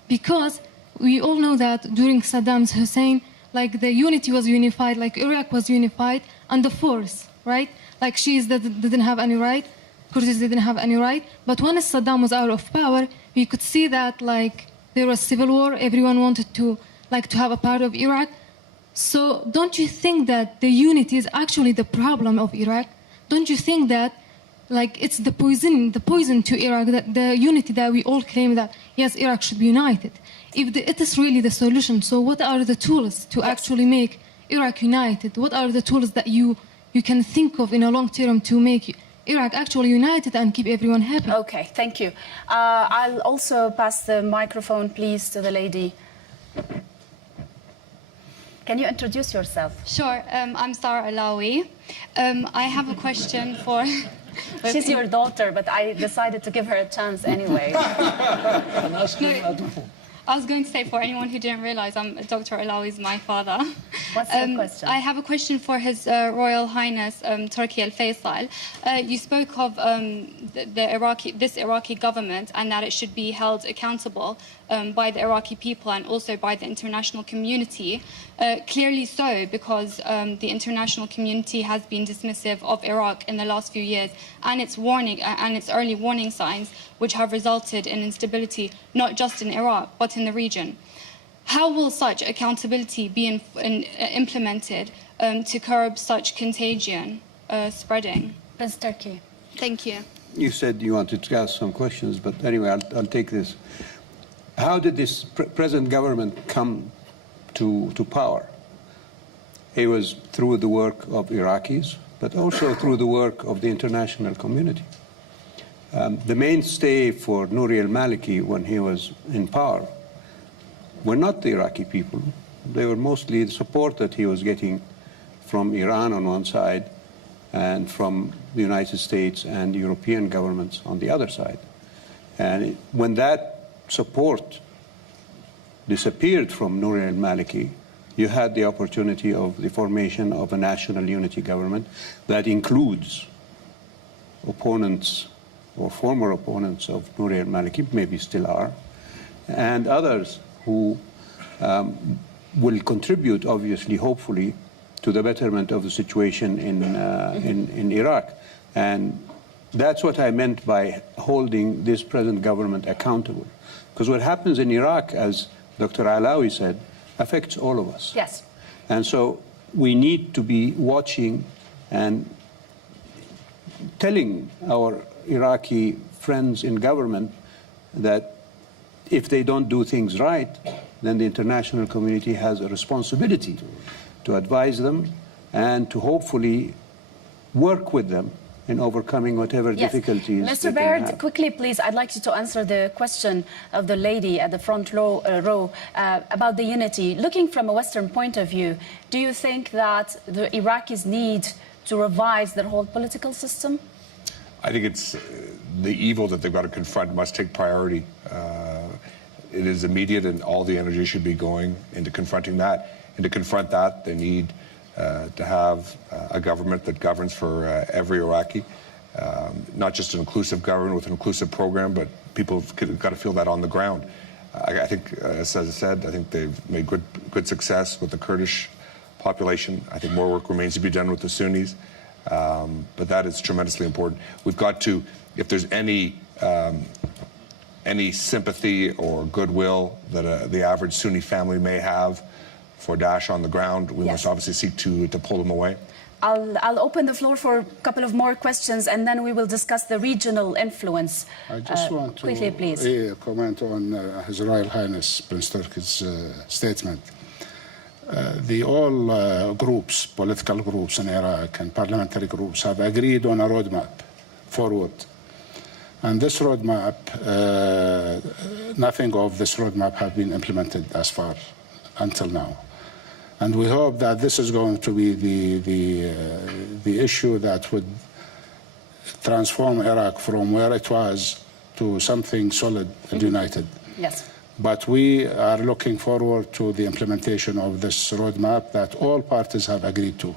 Because we all know that during Saddam Hussein, like the unity was unified, like Iraq was unified, and the force, right? Like Shias didn't have any right, Kurds didn't have any right. But when Saddam was out of power, we could see that like there was civil war, everyone wanted to have a part of Iraq. So don't you think that the unity is actually the problem of Iraq? Don't you think that like it's the poison to Iraq, that the unity that we all claim that yes, Iraq should be united? If it is really the solution, so what are the tools to actually make Iraq united? What are the tools that you can think of in a long term to make Iraq actually united and keep everyone happy? Okay, thank you. I'll also pass the microphone, please, to the lady. Can you introduce yourself? Sure. I'm Sarah Alawi. I have a question for... She's your daughter, but I decided to give her a chance anyway. I was going to say, for anyone who didn't realize, Dr. Alawi is my father. What's the question? I have a question for His Royal Highness Turki Al Faisal. You spoke of this Iraqi government and that it should be held accountable by the Iraqi people and also by the international community. Clearly so, because the international community has been dismissive of Iraq in the last few years and its early warning signs, which have resulted in instability not just in Iraq but in the region. How will such accountability be implemented to curb such contagion spreading? Prince Turkey. Thank you. You said you wanted to ask some questions, but anyway, I'll take this. How did this present government come to power? It was through the work of Iraqis, but also through the work of the international community. The mainstay for Nouri al-Maliki when he was in power were not the Iraqi people. They were mostly the support that he was getting from Iran on one side and from the United States and European governments on the other side. And when that support disappeared from Nouri al-Maliki, you had the opportunity of the formation of a national unity government that includes opponents or former opponents of Nouri al-Maliki, maybe still are, and others who will contribute, obviously, hopefully, to the betterment of the situation in Iraq. And that's what I meant by holding this present government accountable. Because what happens in Iraq, as Dr. Alawi said, affects all of us. Yes. And so we need to be watching and telling our Iraqi friends in government that if they don't do things right, then the international community has a responsibility to advise them and to hopefully work with them in overcoming whatever difficulties. Mr. Baird, quickly, please, I'd like you to answer the question of the lady at the front row about the unity. Looking from a Western point of view, do you think that the Iraqis need to revise their whole political system? I think it's the evil that they've got to confront must take priority. It is immediate, and all the energy should be going into confronting that. And to confront that, they need to have a government that governs for every Iraqi, not just an inclusive government with an inclusive program, but people have got to feel that on the ground. I think, as I said, I think they've made good success with the Kurdish population. I think more work remains to be done with the Sunnis, but that is tremendously important. We've got to, if there's any sympathy or goodwill that the average Sunni family may have for Daesh on the ground, we must obviously seek to pull them away. I'll open the floor for a couple of more questions, and then we will discuss the regional influence. I just want to quickly, please. Comment on His Royal Highness Prince Turki's statement. All groups, political groups in Iraq and parliamentary groups have agreed on a roadmap forward. And this roadmap, nothing of this roadmap have been implemented as far until now. And we hope that this is going to be the issue that would transform Iraq from where it was to something solid and united. Yes. But we are looking forward to the implementation of this roadmap that all parties have agreed to.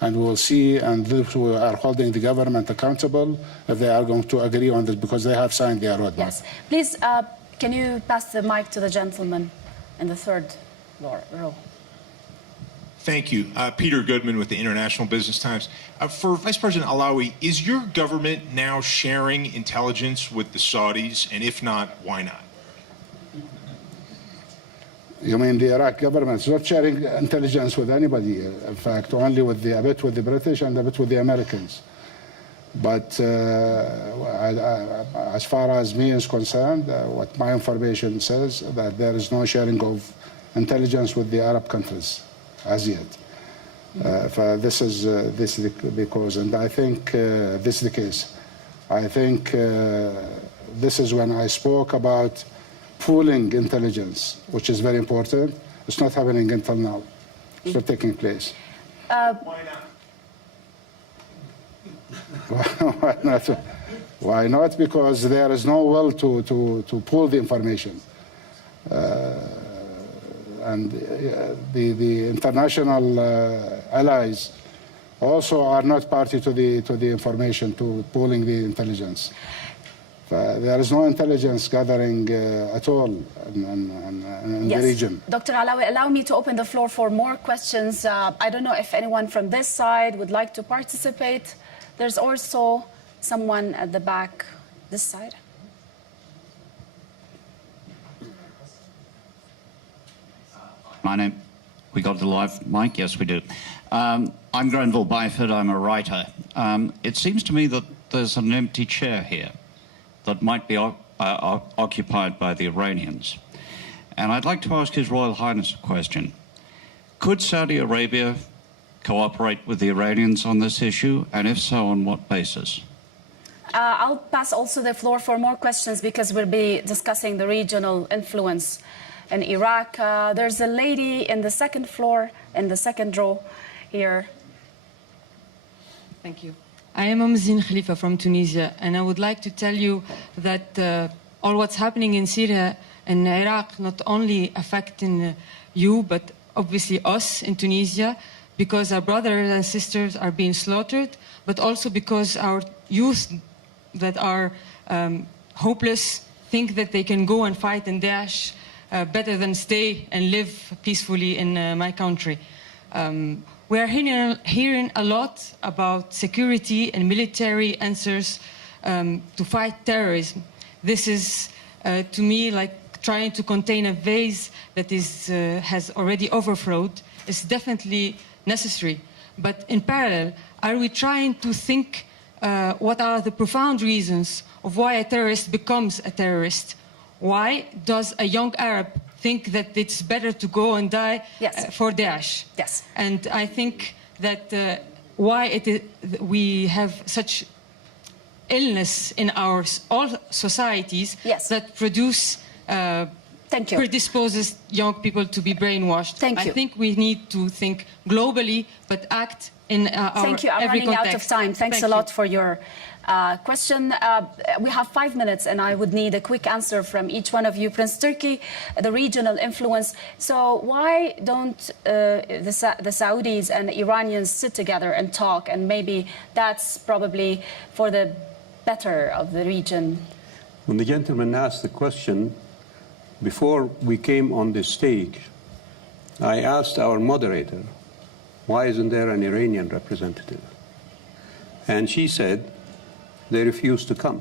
And we will see, and we are holding the government accountable if they are going to agree on this, because they have signed their roadmap. Yes. Please, can you pass the mic to the gentleman in the third row? Thank you. Peter Goodman with the International Business Times. For Vice President Alawi, is your government now sharing intelligence with the Saudis? And if not, why not? You mean the Iraq government is not sharing intelligence with anybody? In fact, only with a bit with the British and a bit with the Americans. But as far as me is concerned, what my information says, that there is no sharing of intelligence with the Arab countries as yet. This is the cause, and I think this is the case. I think this is when I spoke about pooling intelligence, which is very important. It's not happening until now. It's not taking place. Why not? Why not? Why not? Because there is no will to pool the information. And the international allies also are not party to the information, to pooling the intelligence. There is no intelligence gathering at all in the region. Dr. Alawi, allow me to open the floor for more questions. I don't know if anyone from this side would like to participate. There's also someone at the back, this side. My name, we got the live mic? Yes, we do. I'm Grenville Byford, I'm a writer. It seems to me that there's an empty chair here that might be occupied by the Iranians. And I'd like to ask His Royal Highness a question. Could Saudi Arabia cooperate with the Iranians on this issue? And if so, on what basis? I'll pass also the floor for more questions because we'll be discussing the regional influence in Iraq. There's a lady in the second floor, in the second row here. Thank you. I am Amzine Khalifa from Tunisia, and I would like to tell you that all what's happening in Syria and Iraq not only affecting you, but obviously us in Tunisia, because our brothers and sisters are being slaughtered, but also because our youth that are hopeless think that they can go and fight in Daesh better than stay and live peacefully in my country. We are hearing a lot about security and military answers to fight terrorism. This is, to me, like trying to contain a vase that has already overflowed. It's definitely necessary. But in parallel, are we trying to think what are the profound reasons of why a terrorist becomes a terrorist? Why does a young Arab think that it's better to go and die for Daesh? Yes. And I think that why we have such illness in our all societies that produce predisposes young people to be brainwashed. I think we need to think globally, but act in our Thank you. I'm running out of time. Thanks a lot for your question. We have 5 minutes, and I would need a quick answer from each one of you. Prince Turki, the regional influence. So why don't the Saudis and the Iranians sit together and talk? And maybe that's probably for the better of the region. When the gentleman asked the question, before we came on this stage, I asked our moderator, why isn't there an Iranian representative? And she said, they refuse to come.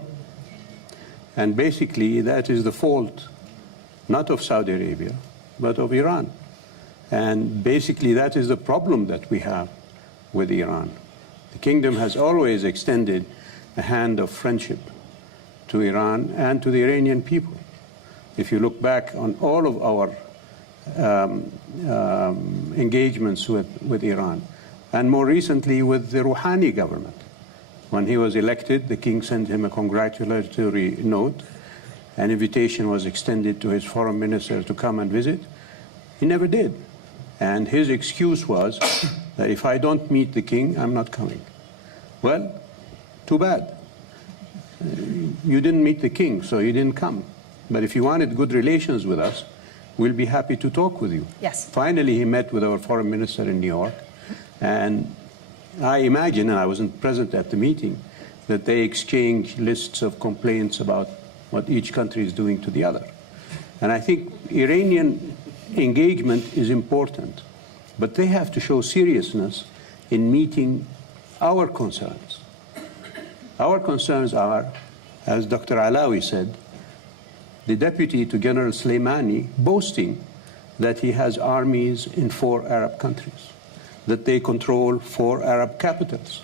And basically, that is the fault, not of Saudi Arabia, but of Iran. And basically, that is the problem that we have with Iran. The kingdom has always extended a hand of friendship to Iran and to the Iranian people. If you look back on all of our engagements with Iran, and more recently with the Rouhani government. When he was elected, the king sent him a congratulatory note. An invitation was extended to his foreign minister to come and visit. He never did. And his excuse was that if I don't meet the king, I'm not coming. Well, too bad. You didn't meet the king, so you didn't come. But if you wanted good relations with us, we'll be happy to talk with you. Yes. Finally, he met with our foreign minister in New York, and I imagine, and I wasn't present at the meeting, that they exchanged lists of complaints about what each country is doing to the other. And I think Iranian engagement is important, but they have to show seriousness in meeting our concerns. Our concerns are, as Dr. Alawi said, the deputy to General Soleimani boasting that he has armies in 4 Arab countries, that they control 4 Arab capitals.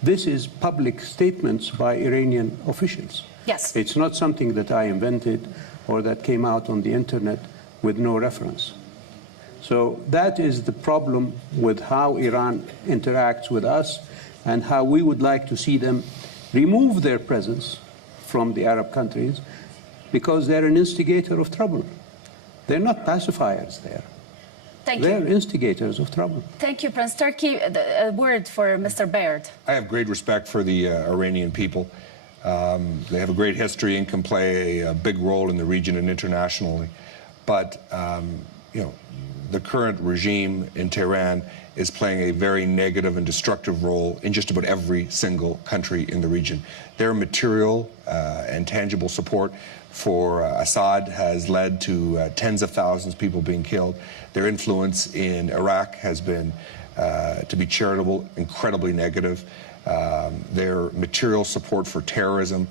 This is public statements by Iranian officials. Yes. It's not something that I invented or that came out on the internet with no reference. So that is the problem with how Iran interacts with us and how we would like to see them remove their presence from the Arab countries, because they're an instigator of trouble. They're not pacifiers there. Thank you. They're instigators of trouble. Thank you, Prince Turki. A word for Mr. Baird. I have great respect for the Iranian people. They have a great history and can play a big role in the region and internationally. But, you know, the current regime in Tehran is playing a very negative and destructive role in just about every single country in the region. Their material and tangible support for Assad has led to tens of thousands of people being killed. Their influence in Iraq has been, to be charitable, incredibly negative. Their material support for terrorism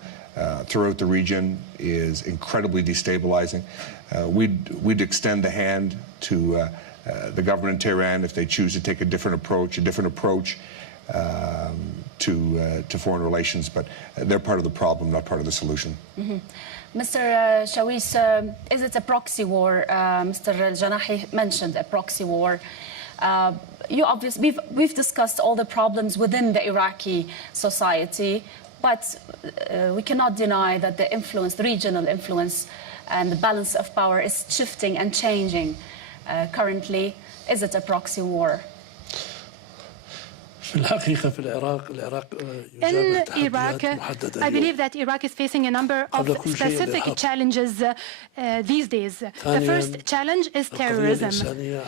throughout the region is incredibly destabilizing. We'd extend the hand to the government in Tehran if they choose to take a different approach to foreign relations, but they're part of the problem, not part of the solution. Mm-hmm. Mr. Shawis, is it a proxy war? Mr. Janahi mentioned a proxy war. We've discussed all the problems within the Iraqi society, but we cannot deny that the influence, the regional influence and the balance of power is shifting and changing currently. Is it a proxy war? In Iraq, I believe that Iraq is facing a number of specific challenges these days. The first challenge is terrorism.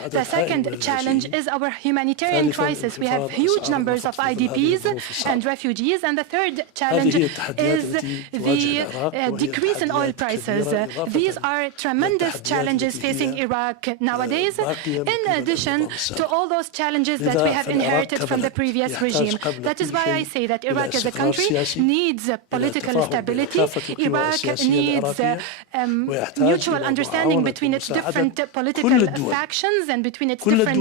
The second challenge is our humanitarian crisis. We have huge numbers of IDPs and refugees. And the third challenge is the decrease in oil prices. These are tremendous challenges facing Iraq nowadays, in addition to all those challenges that we have inherited from the previous regime. That is why I say that Iraq as a country needs political stability. Iraq needs mutual understanding between its different political factions and between its different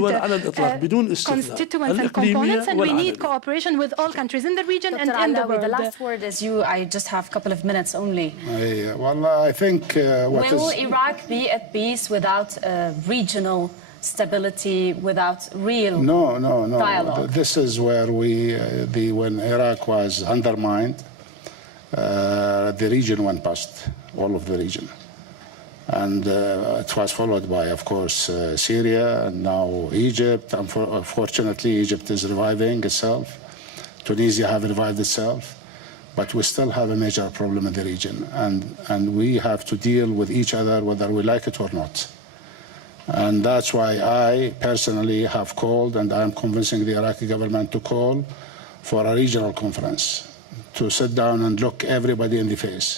constituents and components, and we need cooperation with all countries in the region and in the world. The last word is you. I just have a couple of minutes only. I think will Iraq be at peace without regional stability, without real dialogue? This is where when Iraq was undermined, the region went bust, all of the region. And it was followed by, of course, Syria and now Egypt. Unfortunately, Egypt is reviving itself. Tunisia have revived itself. but we still have a major problem in the region, and we have to deal with each other whether we like it or not. And that's why I personally have called, and I'm convincing the Iraqi government to call for a regional conference to sit down and look everybody in the face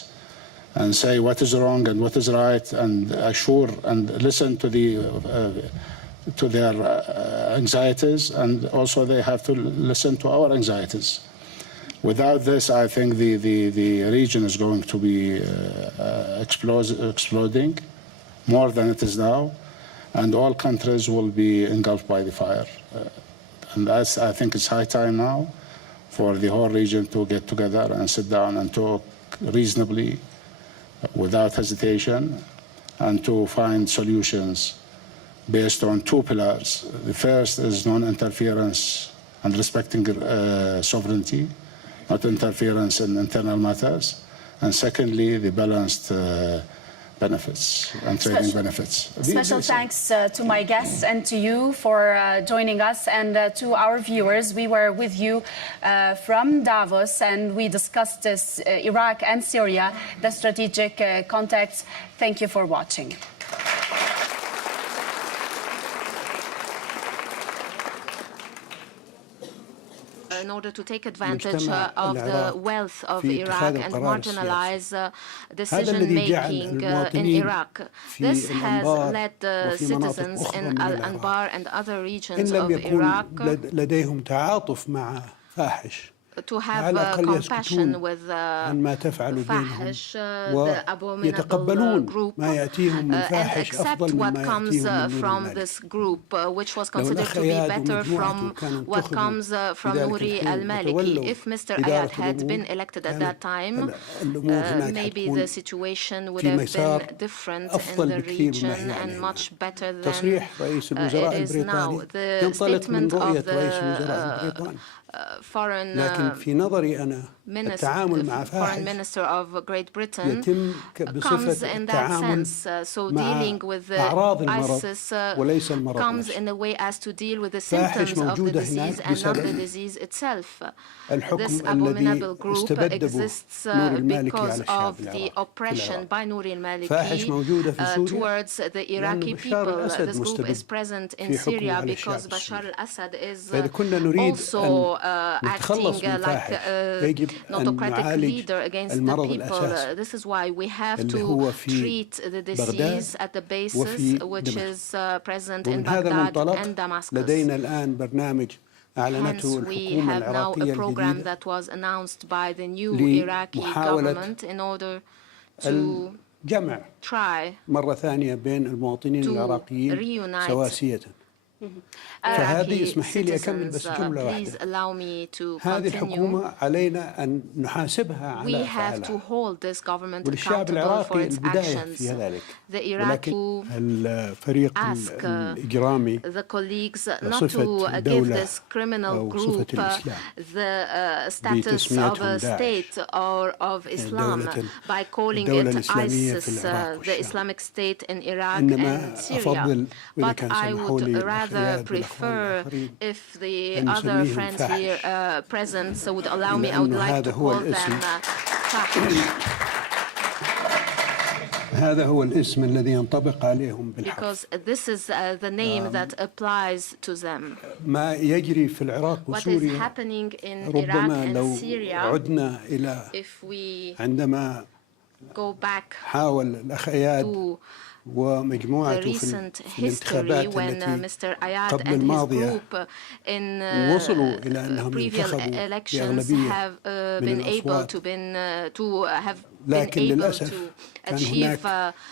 and say what is wrong and what is right, and assure and listen to their anxieties, and also they have to listen to our anxieties. Without this, I think the region is going to be exploding more than it is now, and all countries will be engulfed by the fire. And I think it's high time now for the whole region to get together and sit down and talk reasonably, without hesitation, and to find solutions based on two pillars. The first is non-interference and respecting sovereignty, not interference in internal matters. And secondly, the balanced benefits and trading benefits. Special thanks to my guests and to you for joining us, and to our viewers. We were with you from Davos, and we discussed this, Iraq and Syria, the strategic context. Thank you for watching. In order to take advantage of the wealth of Iraq and marginalize decision-making in Iraq. This has led the citizens in Al-Anbar and other regions of Iraq to have compassion with Fahish, the abominable group, and accept what comes from this group, which was considered to be better from what comes from Nouri al-Maliki. If Mr. Ayad had been elected at that time, maybe the situation would have been different in the region and much better than it is now. The statement of the foreign minister of Great Britain comes in that sense. So dealing with ISIS comes in a way as to deal with the symptoms of the disease and not the disease itself. This abominable group exists because of the oppression by Nouri al-Maliki towards the Iraqi people. This group is present in Syria because Bashar al-Assad is also acting like a autocratic leader against the people. This is why we have to treat the disease at the basis, which is present in Baghdad and Damascus. Hence, we have now a program that was announced by the new Iraqi government in order to try to reunite فهذه اسمحي لي أكمل بس جملة واحدة. هذه الحكومة علينا أن نحاسبها على أفعالها، وللشعب العراقي البداية في ذلك. ولكن الفريق الإجرامي صفة الدولة أو صفة الإسلام بتسميتهم داعش الدولة الإسلامية في العراق والشام. إنما أفضل وإذا كان سمحوا لي prefer if the other friends here present would allow me, I would like to call them هذا هو الاسم الذي ينطبق عليهم بالحق. Because this is the name that applies to them. ما يجري في العراق وسوريا ربما لو عدنا إلى عندما حاول الأخ أياد ومجموعته في الانتخابات التي قبل الماضية وصلوا إلى أنهم انتخبوا بأغلبية من الأصوات، لكن للأسف كان هناك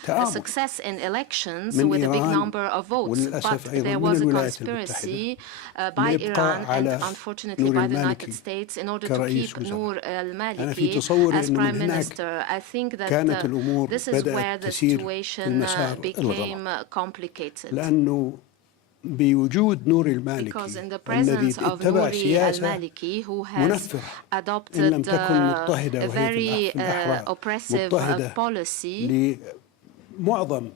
تآمر من إيران وللأسف أيضا من الولايات المتحدة لإبقاء على نور المالكي كرئيس وزراء. أنا في تصوري أن من هناك كانت الأمور بدأت تسير في المسار الغلط، لأنه بوجود نور المالكي الذي اتبع سياسة منفرة إن لم تكن مضطهدة، وهي في الأحوال مضطهدة لمعظم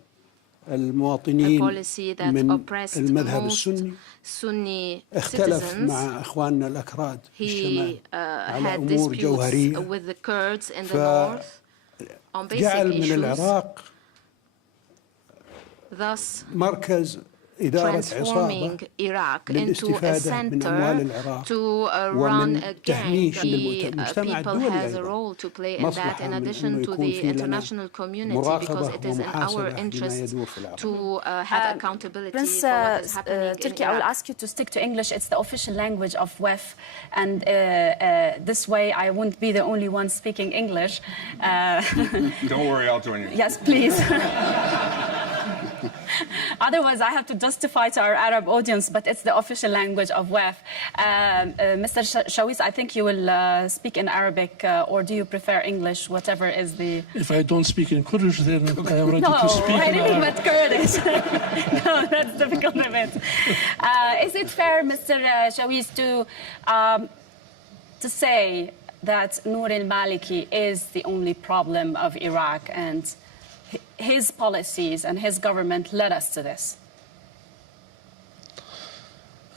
المواطنين من المذهب السني Sunni اختلف citizens. مع إخواننا الأكراد في الشمال He على had أمور disputes جوهرية with the Kurds in the north on basic فجعل من issues, العراق thus مركز إدارة عصابة transforming Iraq into a للاستفادة من أموال center العراق to run ومن a gang. تهميش The المجتمع people الدولي has a أيضا role to play in that, مصلحة in من addition أنه to يكون the في لنا international community, because مراقبة it is in our ومحاسبة لما interest يدور في العراق. to have accountability Prince for what is happening in Turkey, I will Iraq. ask you to stick to English. It's the official language of WEF, and this way I won't be the only one speaking English. Don't worry, I'll join you. Yes, please. Otherwise, I have to justify to our Arab audience, but it's the official language of WEF. Mr. Shawis, I think you will speak in Arabic, or do you prefer English, whatever is the... If I don't speak in Kurdish, then I am ready to speak I in didn't Arabic. meant Kurdish. No, that's difficult a bit. Is it fair, Mr. Shawis, to say that Noor al-Maliki is the only problem of Iraq and his policies and his government led us to this?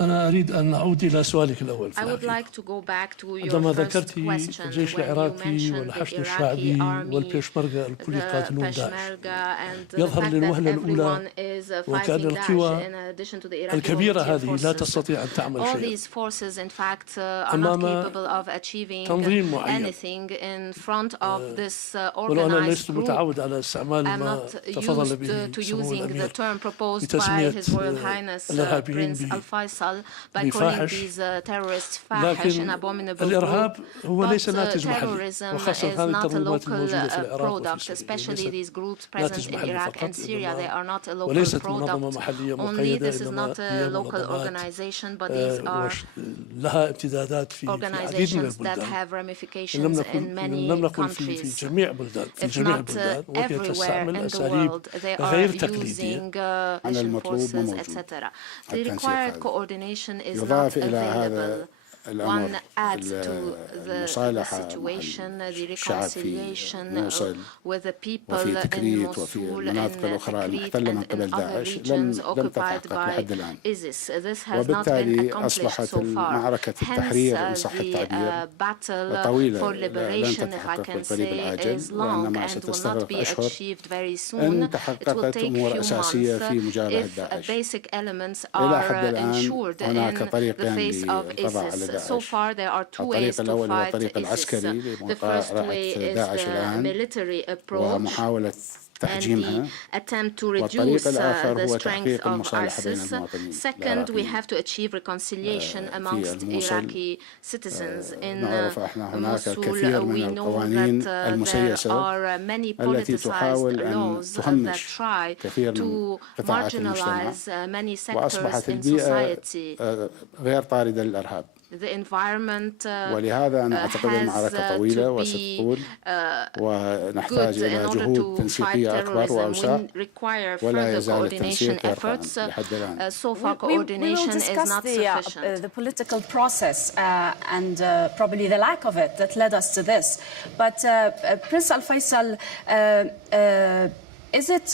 أنا أريد أن أعود إلى سؤالك الأول. I would like to go back to your عندما first ذكرت question الجيش when you العراقي mentioned the والحشد Iraqi الشعبي army, والبيشمركة الكل the يقاتلون داعش. Peshmerga, and the يظهر fact that للوهلة الأولى everyone is وكأن fighting القوى Daesh in addition to the Iraqi الكبيرة volunteer هذه لا forces. تستطيع أن تعمل All شيئا these forces, in fact, are not أمام capable of achieving تنظيم معين. anything in front of this ولو أنا organized لست group. متعود على استعمال I'm ما not تفضل used به to سمو using the الأمير term proposed by بتسمية His Royal Highness الإرهابيين Prince Al-Faisal by calling بفاحش. these terrorists fahish and لكن abominable الإرهاب group. هو But ليس ناتج محلي terrorism وخاصة is هذه not a التنظيمات local الموجودة في العراق وفي product, سوريا especially these groups present ناتج in محلي Iraq فقط and Syria. They are not a local وليست منظمة product محلية only. مقيدة This is إنما not a هي local منظمات organization, but these are لها امتدادات في العديد من organizations that البلدان. have إن ramifications لم in many نقل في countries. جميع البلدان في If جميع not البلدان وهي everywhere تستعمل in the أساليب world, they are غير تقليدية. using mission forces, etc. The required coordination is not يضاف إلى هذا available. الأمر One adds to the المصالحة situation, مع the الشعب في reconciliation موصل with the people وفي in تكريت وفي Mosul, المناطق in الأخرى Tikrit, المحتلة من and قبل in other داعش regions لم occupied تتحقق لحد by الآن. ISIS. This has not been وبالتالي accomplished أصبحت so far. معركة Hence, التحرير إن صح the التعبير battle طويلة for لن liberation, if I تتحقق can بالقريب say, العاجل is long وإنما and will not ستستغرق be أشهر achieved very soon. إن It will تحققت take أمور few أساسية في months مجابهة if داعش. basic elements إلى are حد الآن ensured in هناك the طريقان face of للقضاء على ISIS. داعش. So far, there are two ways الطريق to الأول هو fight الطريق ISIS. العسكري The first way لمقاطعة is داعش the الآن military approach ومحاولة and تحجيمها. the attempt to والطريق reduce الآخر the هو strength تحقيق of المصالحة بين ISIS. المواطنين Second, we العراقيين. have to achieve reconciliation amongst Iraqi citizens. In نعرف احنا هناك Mosul, الكثير من we know القوانين that there المسيسة are many التي politicized تحاول أن laws that تهمش try كثير من to قطاعات المجتمع marginalize many sectors وأصبحت in البيئة society. غير طاردة للإرهاب. The environment ولهذا أنا أعتقد المعركة طويلة وستطول ونحتاج إلى جهود تنسيقية أكبر وأوسع ولا يزال التنسيق يرفع لحد الآن. So far, We will coordination is discuss not sufficient. the political process and probably the lack of it that led us to this. But Prince Al-Faisal, is it...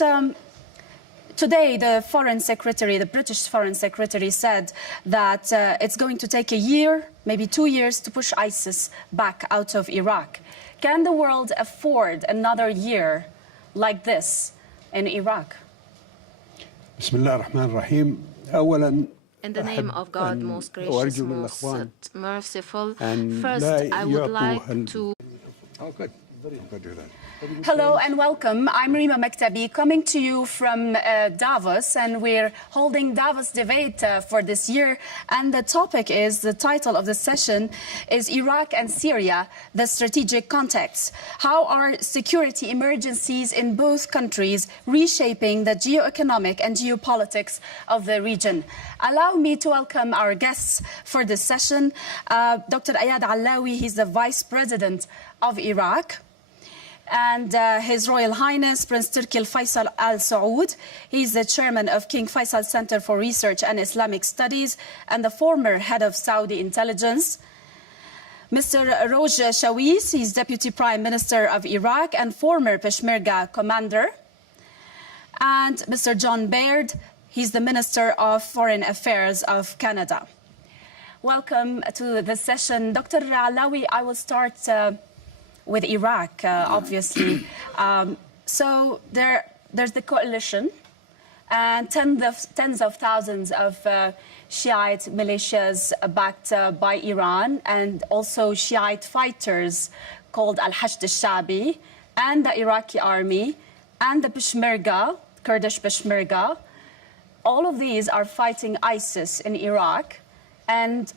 Today, the Foreign Secretary, the British Foreign Secretary, said that it's going to take a year, maybe 2 years, to push ISIS back out of Iraq. Can the world afford another year like this in Iraq? بسم الله الرحمن الرحيم. أولاً In the name of God, most gracious, most merciful, first I would like to... Oh, good. Good to hear that. Hello and welcome. I'm Rima Maktabi, coming to you from Davos, and we're holding Davos debate for this year. And the topic is, the title of the session is Iraq and Syria, the strategic context. How are security emergencies in both countries reshaping the geoeconomic and geopolitics of the region? Allow me to welcome our guests for this session. Dr. Ayad Allawi, he's the Vice President of Iraq. And His Royal Highness Prince Turki Al-Faisal Al Saud. He's the chairman of King Faisal Center for Research and Islamic Studies and the former head of Saudi intelligence. Mr. Roj Shawis, he's Deputy Prime Minister of Iraq and former Peshmerga commander. and Mr. John Baird. He's the Minister of Foreign Affairs of Canada. Welcome to the session. Dr. Alawi, I will start with Iraq, obviously. So there's the coalition and tens of thousands of Shiite militias backed by Iran, and also Shiite fighters called Al-Hashd al-Shabi, and the Iraqi army, and the Peshmerga, Kurdish Peshmerga. All of these are fighting ISIS in Iraq, and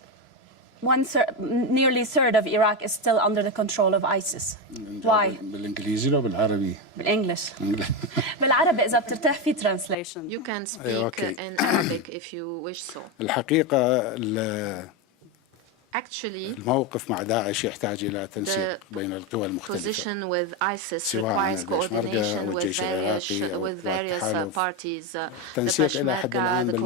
nearly a third of Iraq is still under the control of ISIS. Why? بالإنجليزي ولا بالعربي؟ بالإنجلش. بالعربي إذا بترتاح في translation. You can speak in Arabic if you wish so. الحقيقة Actually, الموقف مع داعش يحتاج إلى تنسيق بين القوى المختلفة. position with ISIS requires coordination with various parties. The Peshmerga, the